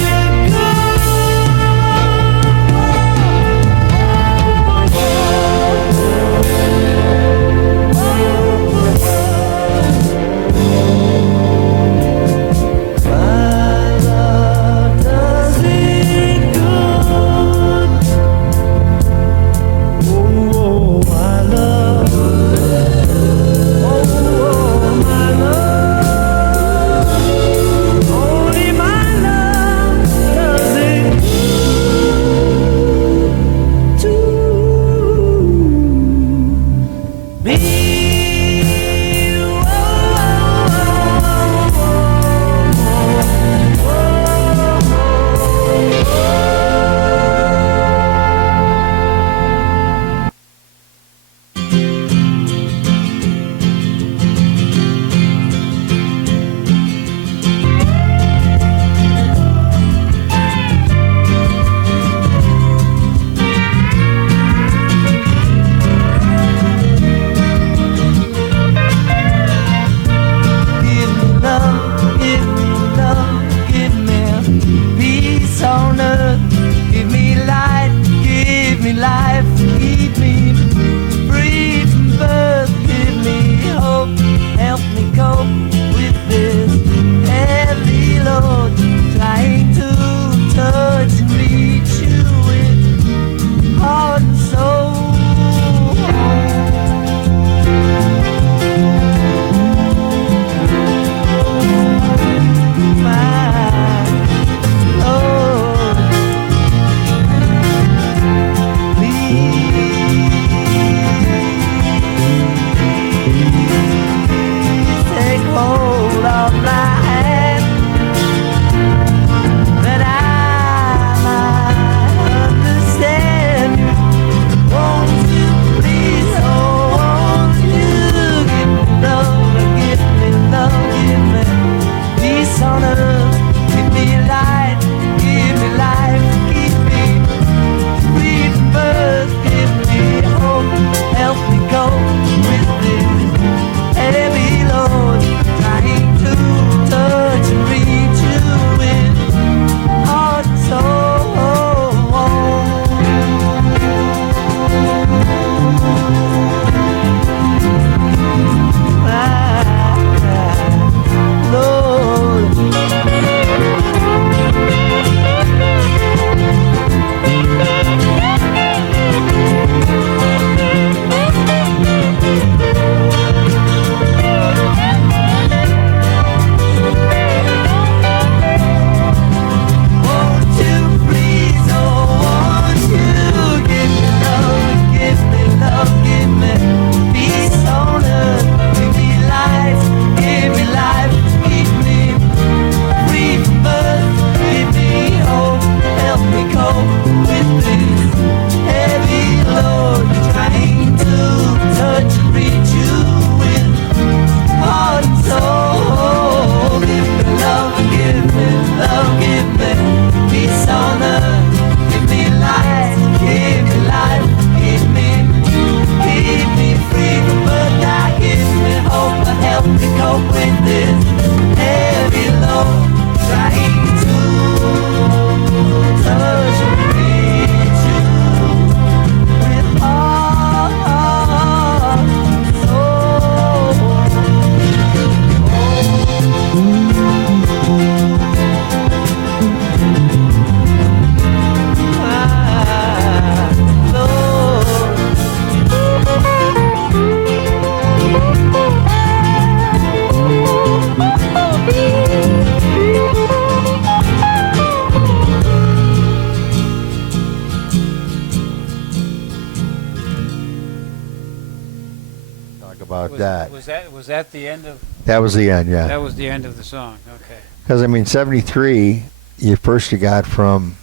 about that. Was that the end of? That was the end, yeah. That was the end of the song. Okay. Because I mean, 73. You got from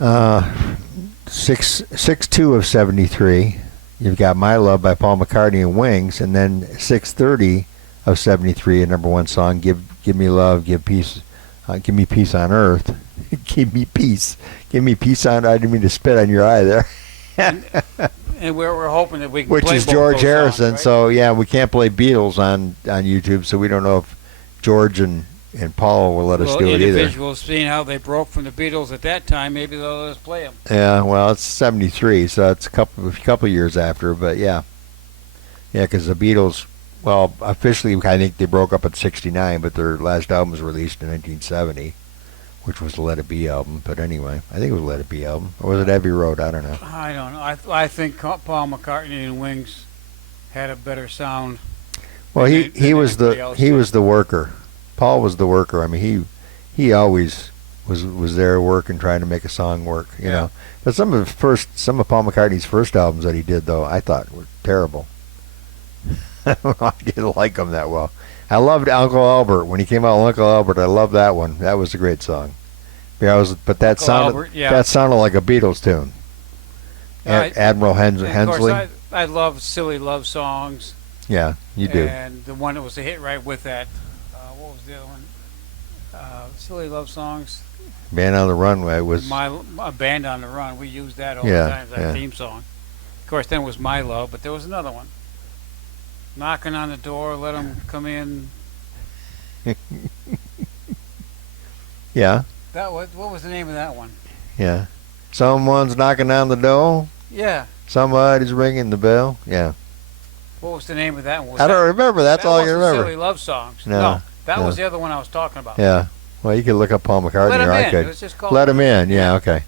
6/2 of 73 you've got My Love by Paul McCartney and Wings, and then 6:30 of '73, a number one song, Give Me Love, Give Me Peace on Earth. Give me peace on. I didn't mean to spit on your eye there. And we're hoping that we can Which play is both George those Harrison. songs, right? So yeah, we can't play Beatles on YouTube, so we don't know if George and Paul will let us do it either. Individuals, seeing how they broke from the Beatles at that time, maybe they'll let us play them. Yeah, well, it's '73, so it's a couple years after, but yeah, because the Beatles, well, officially I think they broke up at '69, but their last album was released in 1970, which was the Let It Be album. But anyway, I think it was Let It Be album, or was it Abbey Road? I don't know. I don't know. I think Paul McCartney and Wings had a better sound. Well, than he was anybody else he did. was the worker. Paul was the worker. I mean, he always was there working, trying to make a song work. You know, but some of Paul McCartney's first albums that he did, though, I thought were terrible. I didn't like them that well. I loved Uncle Albert when he came out. Uncle Albert, I loved that one. That was a great song. But that Uncle sounded Albert, yeah. that sounded like a Beatles tune. Admiral Hensley. And of course, I love silly love songs. Yeah, you do. And the one that was a hit right with that. What was the other one? Silly love songs. Man on the Runway was. A Band on the Run. We used that all Yeah, the time as our yeah. theme song. Of course, then it was My Love, but there was another one. Knocking on the door, let them come in. Yeah, What was the name of that one? yeah. Someone's knocking on the door. Yeah. Somebody's ringing the bell. Yeah. What was the name of that one? Was I don't that- remember. That's that all you wasn't remember. Silly love songs. No, that no. was the other one I was talking about. Yeah. Well, you could look up Paul McCartney. Let 'em or I in. could. It was just called Let him in. Yeah. Okay.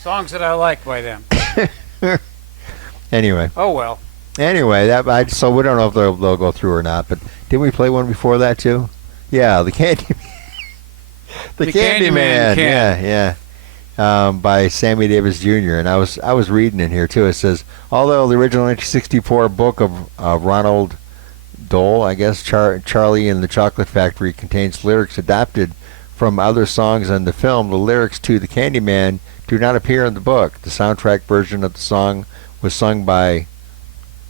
Songs that I like by them. Anyway. Oh well. Anyway, so we don't know if they'll go through or not. But didn't we play one before that too? Yeah, the Candy. the Candyman Candyman. Yeah. By Sammy Davis Jr. And I was reading in here too. It says, although the original 1964 book of Ronald Dole, I guess, Charlie and the Chocolate Factory, contains lyrics adapted from other songs in the film, the lyrics to The Candyman do not appear in the book. The soundtrack version of the song was sung by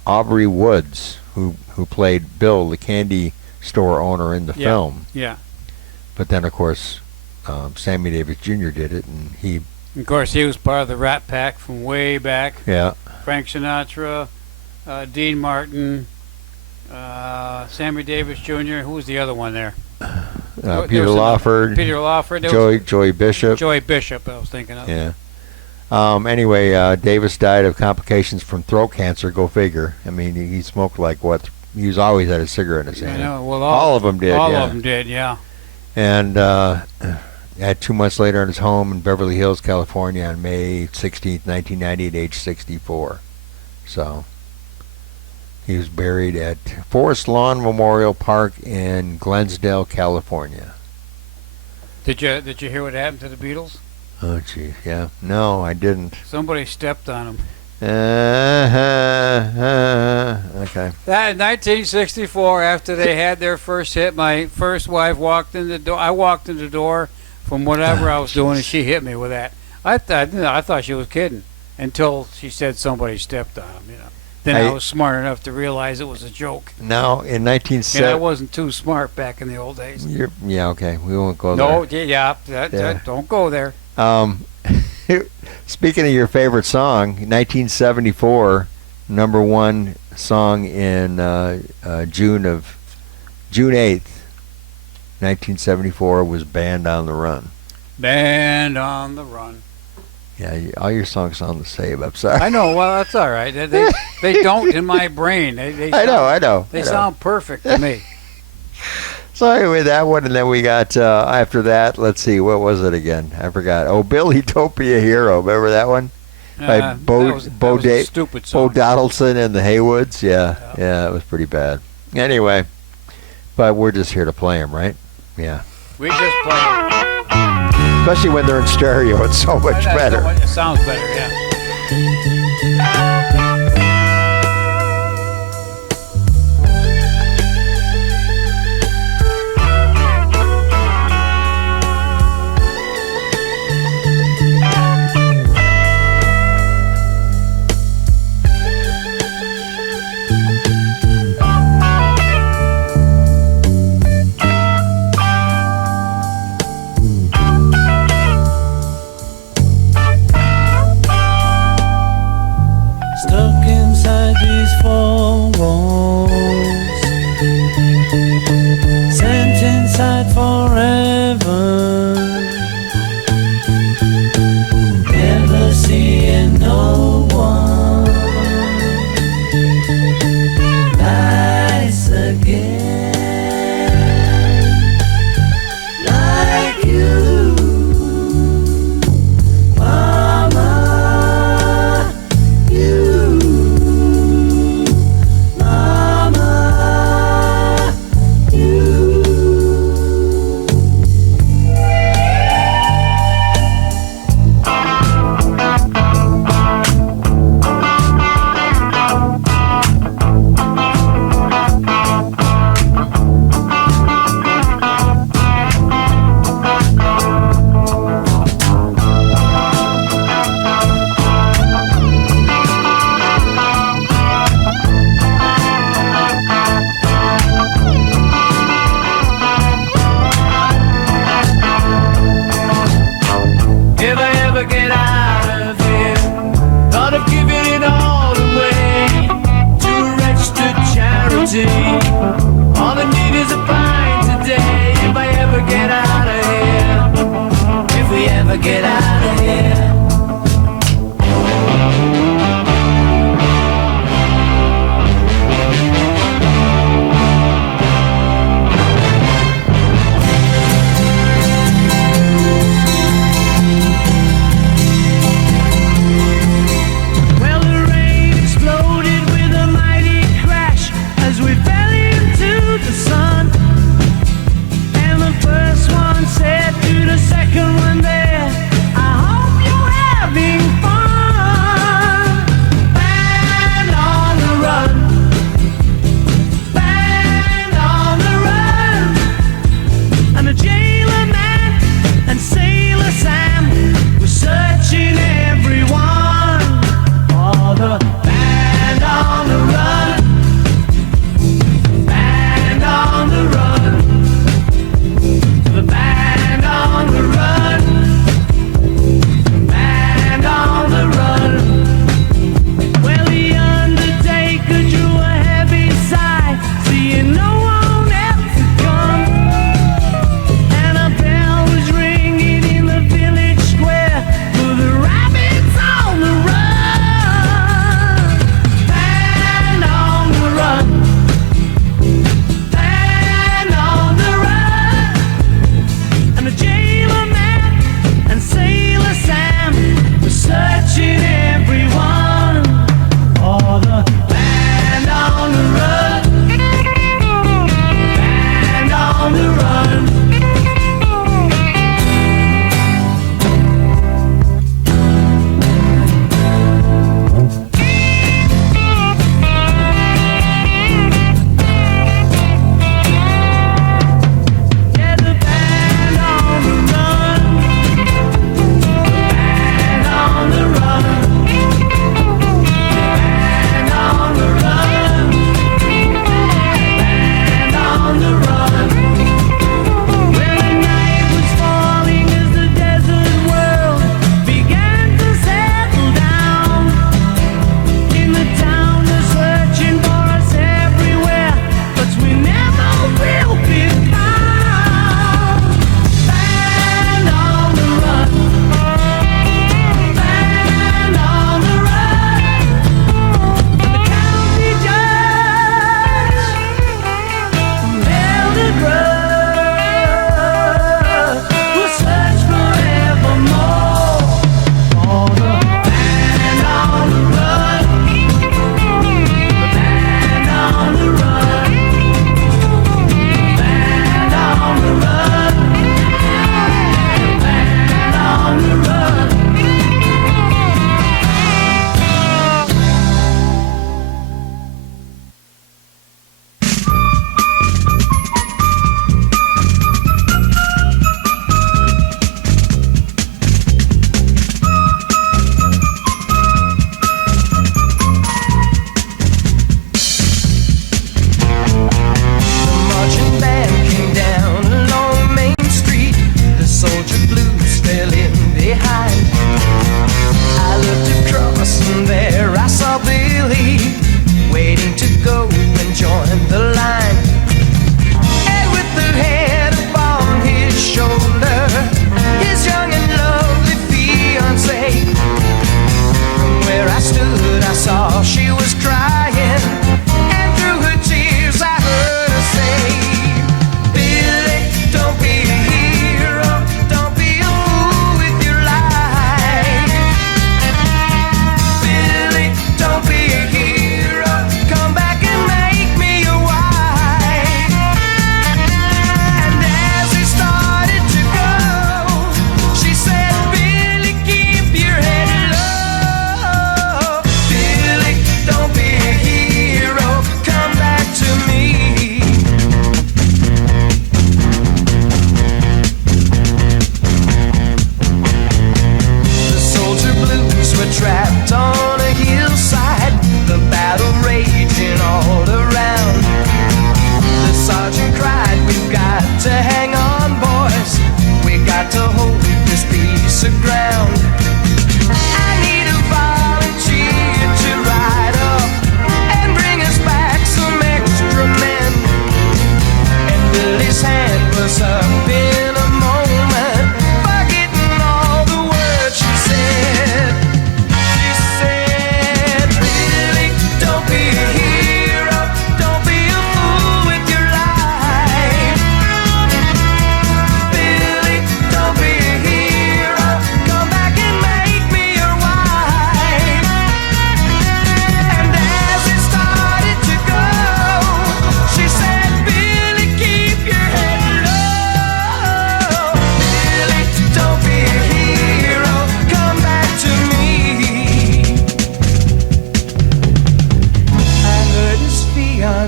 Aubrey Woods, who played Bill, the candy store owner in the film. Yeah. But then, of course, Sammy Davis Jr. did it, and he... Of course, he was part of the Rat Pack from way back. Yeah. Frank Sinatra, Dean Martin, Sammy Davis Jr. Who was the other one there? There Peter was Lawford. Peter Lawford. There Joey Bishop. was Joey Bishop, I was thinking of. Yeah. Anyway, Davis died of complications from throat cancer. Go figure. I mean, he smoked like what? He was always had a cigarette in his hand. I know. Well, all of them did. All yeah. of them did, yeah. And at 2 months later in his home in Beverly Hills, California, on May 16th, 1990, at age 64. So he was buried at Forest Lawn Memorial Park in Glensdale, California. Did you hear what happened to the Beatles? Oh, gee, yeah. No, I didn't. Somebody stepped on them. Okay. That in 1964, after they had their first hit, my first wife walked in the door. I walked in the door from whatever I was doing, and she hit me with that. I thought she was kidding until she said somebody stepped on them. You know. Then I was smart enough to realize it was a joke. Now, in 1970... And I wasn't too smart back in the old days. Yeah, okay. We won't go No, there. yeah, don't go there. Speaking of your favorite song, 1974, number one song in June 8th, 1974 was Band on the Run. Band on the Run. Yeah, all your songs sound the same. I'm sorry. I know. Well, that's all right. They don't in my brain. They I know. They sound perfect to me. So anyway, that one, and then we got after that. Let's see, what was it again? I forgot. Oh, Billy, Don't Be a Hero. Remember that one? By Bo a stupid song. Bo Donaldson and the Haywoods. Yeah, it was pretty bad. Anyway, but we're just here to play them, right? Yeah. We just play it. Especially when they're in stereo, it's so much better. It sounds better, yeah.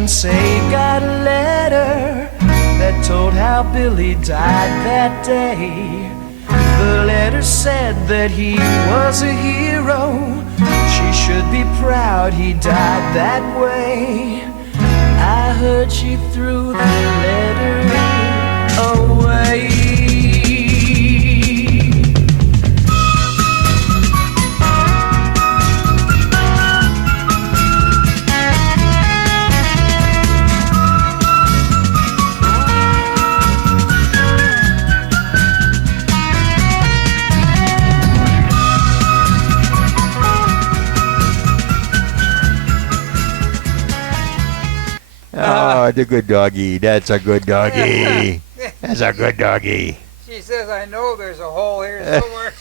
and say got a letter that told how Billy died that day. The letter said that he was a hero. She should be proud he died that way. I heard she threw the letter away. Oh, the good doggy. That's a good doggy. That's a good doggy. She says, I know there's a hole here somewhere.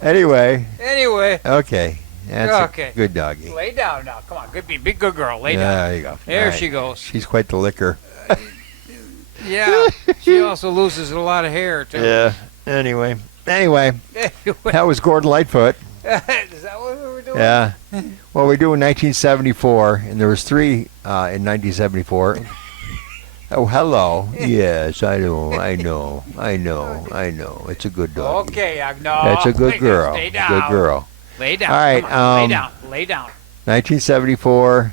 Anyway, Anyway, okay. That's Okay. a good doggy. lay down now. Come on, be good girl. Lay down. There you go. There All right. she goes. She's quite the licker. Yeah, she also loses a lot of hair, too. Yeah. Anyway, Anyway. that was Gordon Lightfoot. Is that what we were doing? Yeah. Well, we do in 1974, and there was three in 1974. Oh, hello. Yes, I know. It's a good dog. Okay, no. That's a good girl. Stay down. Good girl. Lay down. All right, Come on, lay down. 1974.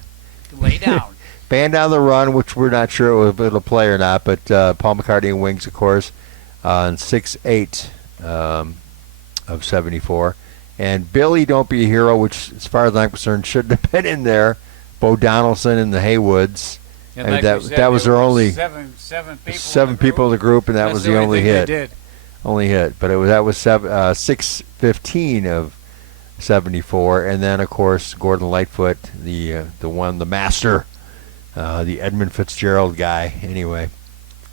Lay down. Band on the Run, which we're not sure if it'll play or not, but Paul McCartney and Wings, of course, on 6/8 of 74. And Billy Don't Be a Hero, which, as far as I'm concerned, shouldn't have been in there. Bo Donaldson and the Haywoods. And I mean, like we said, that was there their were only seven people in the group, and that That's was the only thing they hit. did. Only hit. But that was 6/15 of 74, and then of course Gordon Lightfoot, the master, the Edmund Fitzgerald guy. Anyway,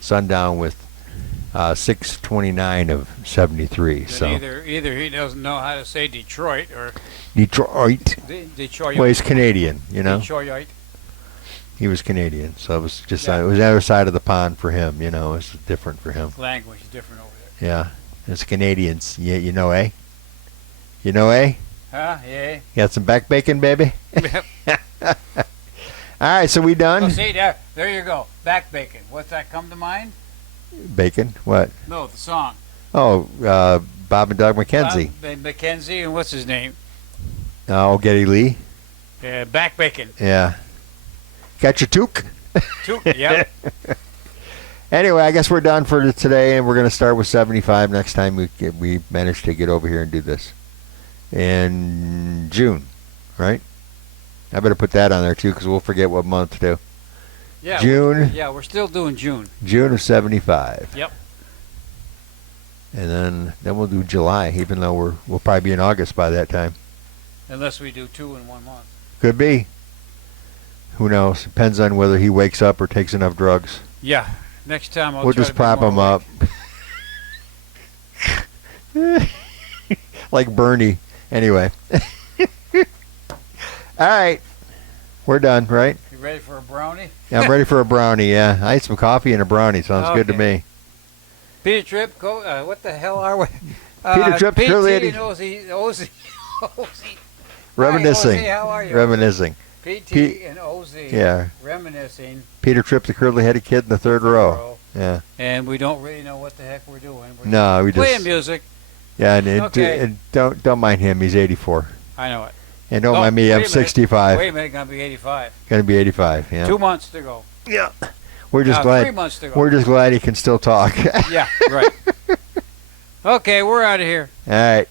Sundown with 6/29 of 73. Then So either he doesn't know how to say Detroit or Detroit. Detroit. Well, he's Canadian, you know. Detroit. He was Canadian, so it was just Yeah. it was the other side of the pond for him. You know, it's different for him. Language is different over there. Yeah, it's Canadians. Yeah, you know, eh? You know, eh? Huh? Yeah. You got some back bacon, baby? All right, so we done? Oh, see, there you go. Back bacon. What's that come to mind? Bacon? What? No, the song. Oh, Bob and Doug McKenzie. Mackenzie and what's his name? Oh, Geddy Lee? Back bacon. Yeah. Got your toque? Yep. Anyway, I guess we're done for today, and we're going to start with 75 next time we manage to get over here and do this. In June, right? I better put that on there, too, because we'll forget what month, too. Yeah. June. We're still doing June. June of 75. Yep. And then we'll do July, even though we'll probably be in August by that time. Unless we do 2 in 1 month. Could be. Who knows? Depends on whether he wakes up or takes enough drugs. Yeah. Next time We'll try just to be prop more him up. Like Bernie. Anyway. All right. We're done, right? You ready for a brownie? Yeah, I'm ready for a brownie, yeah. I ate some coffee and a brownie. Sounds good to Okay. me. Peter Tripp, what the hell are we? Peter Tripp, PT Curly and Eddie. OZ. Reminiscing. Hi, OZ, how are you? Reminiscing. PT and OZ. Yeah. Reminiscing. Peter Tripp, the curly-headed kid in the third row. Yeah. And we don't really know what the heck we're doing. We're No, we playing just... music. Yeah, and, Okay. and don't mind him. He's 84. I know it. And don't Oh, mind me. wait a I'm minute. 65. Wait a minute, gonna be 85. Going to be 85. Yeah. 2 months to go. Yeah. We're just 3 glad. months to go. We're just glad he can still talk. Yeah, right. Okay, we're out of here. All right.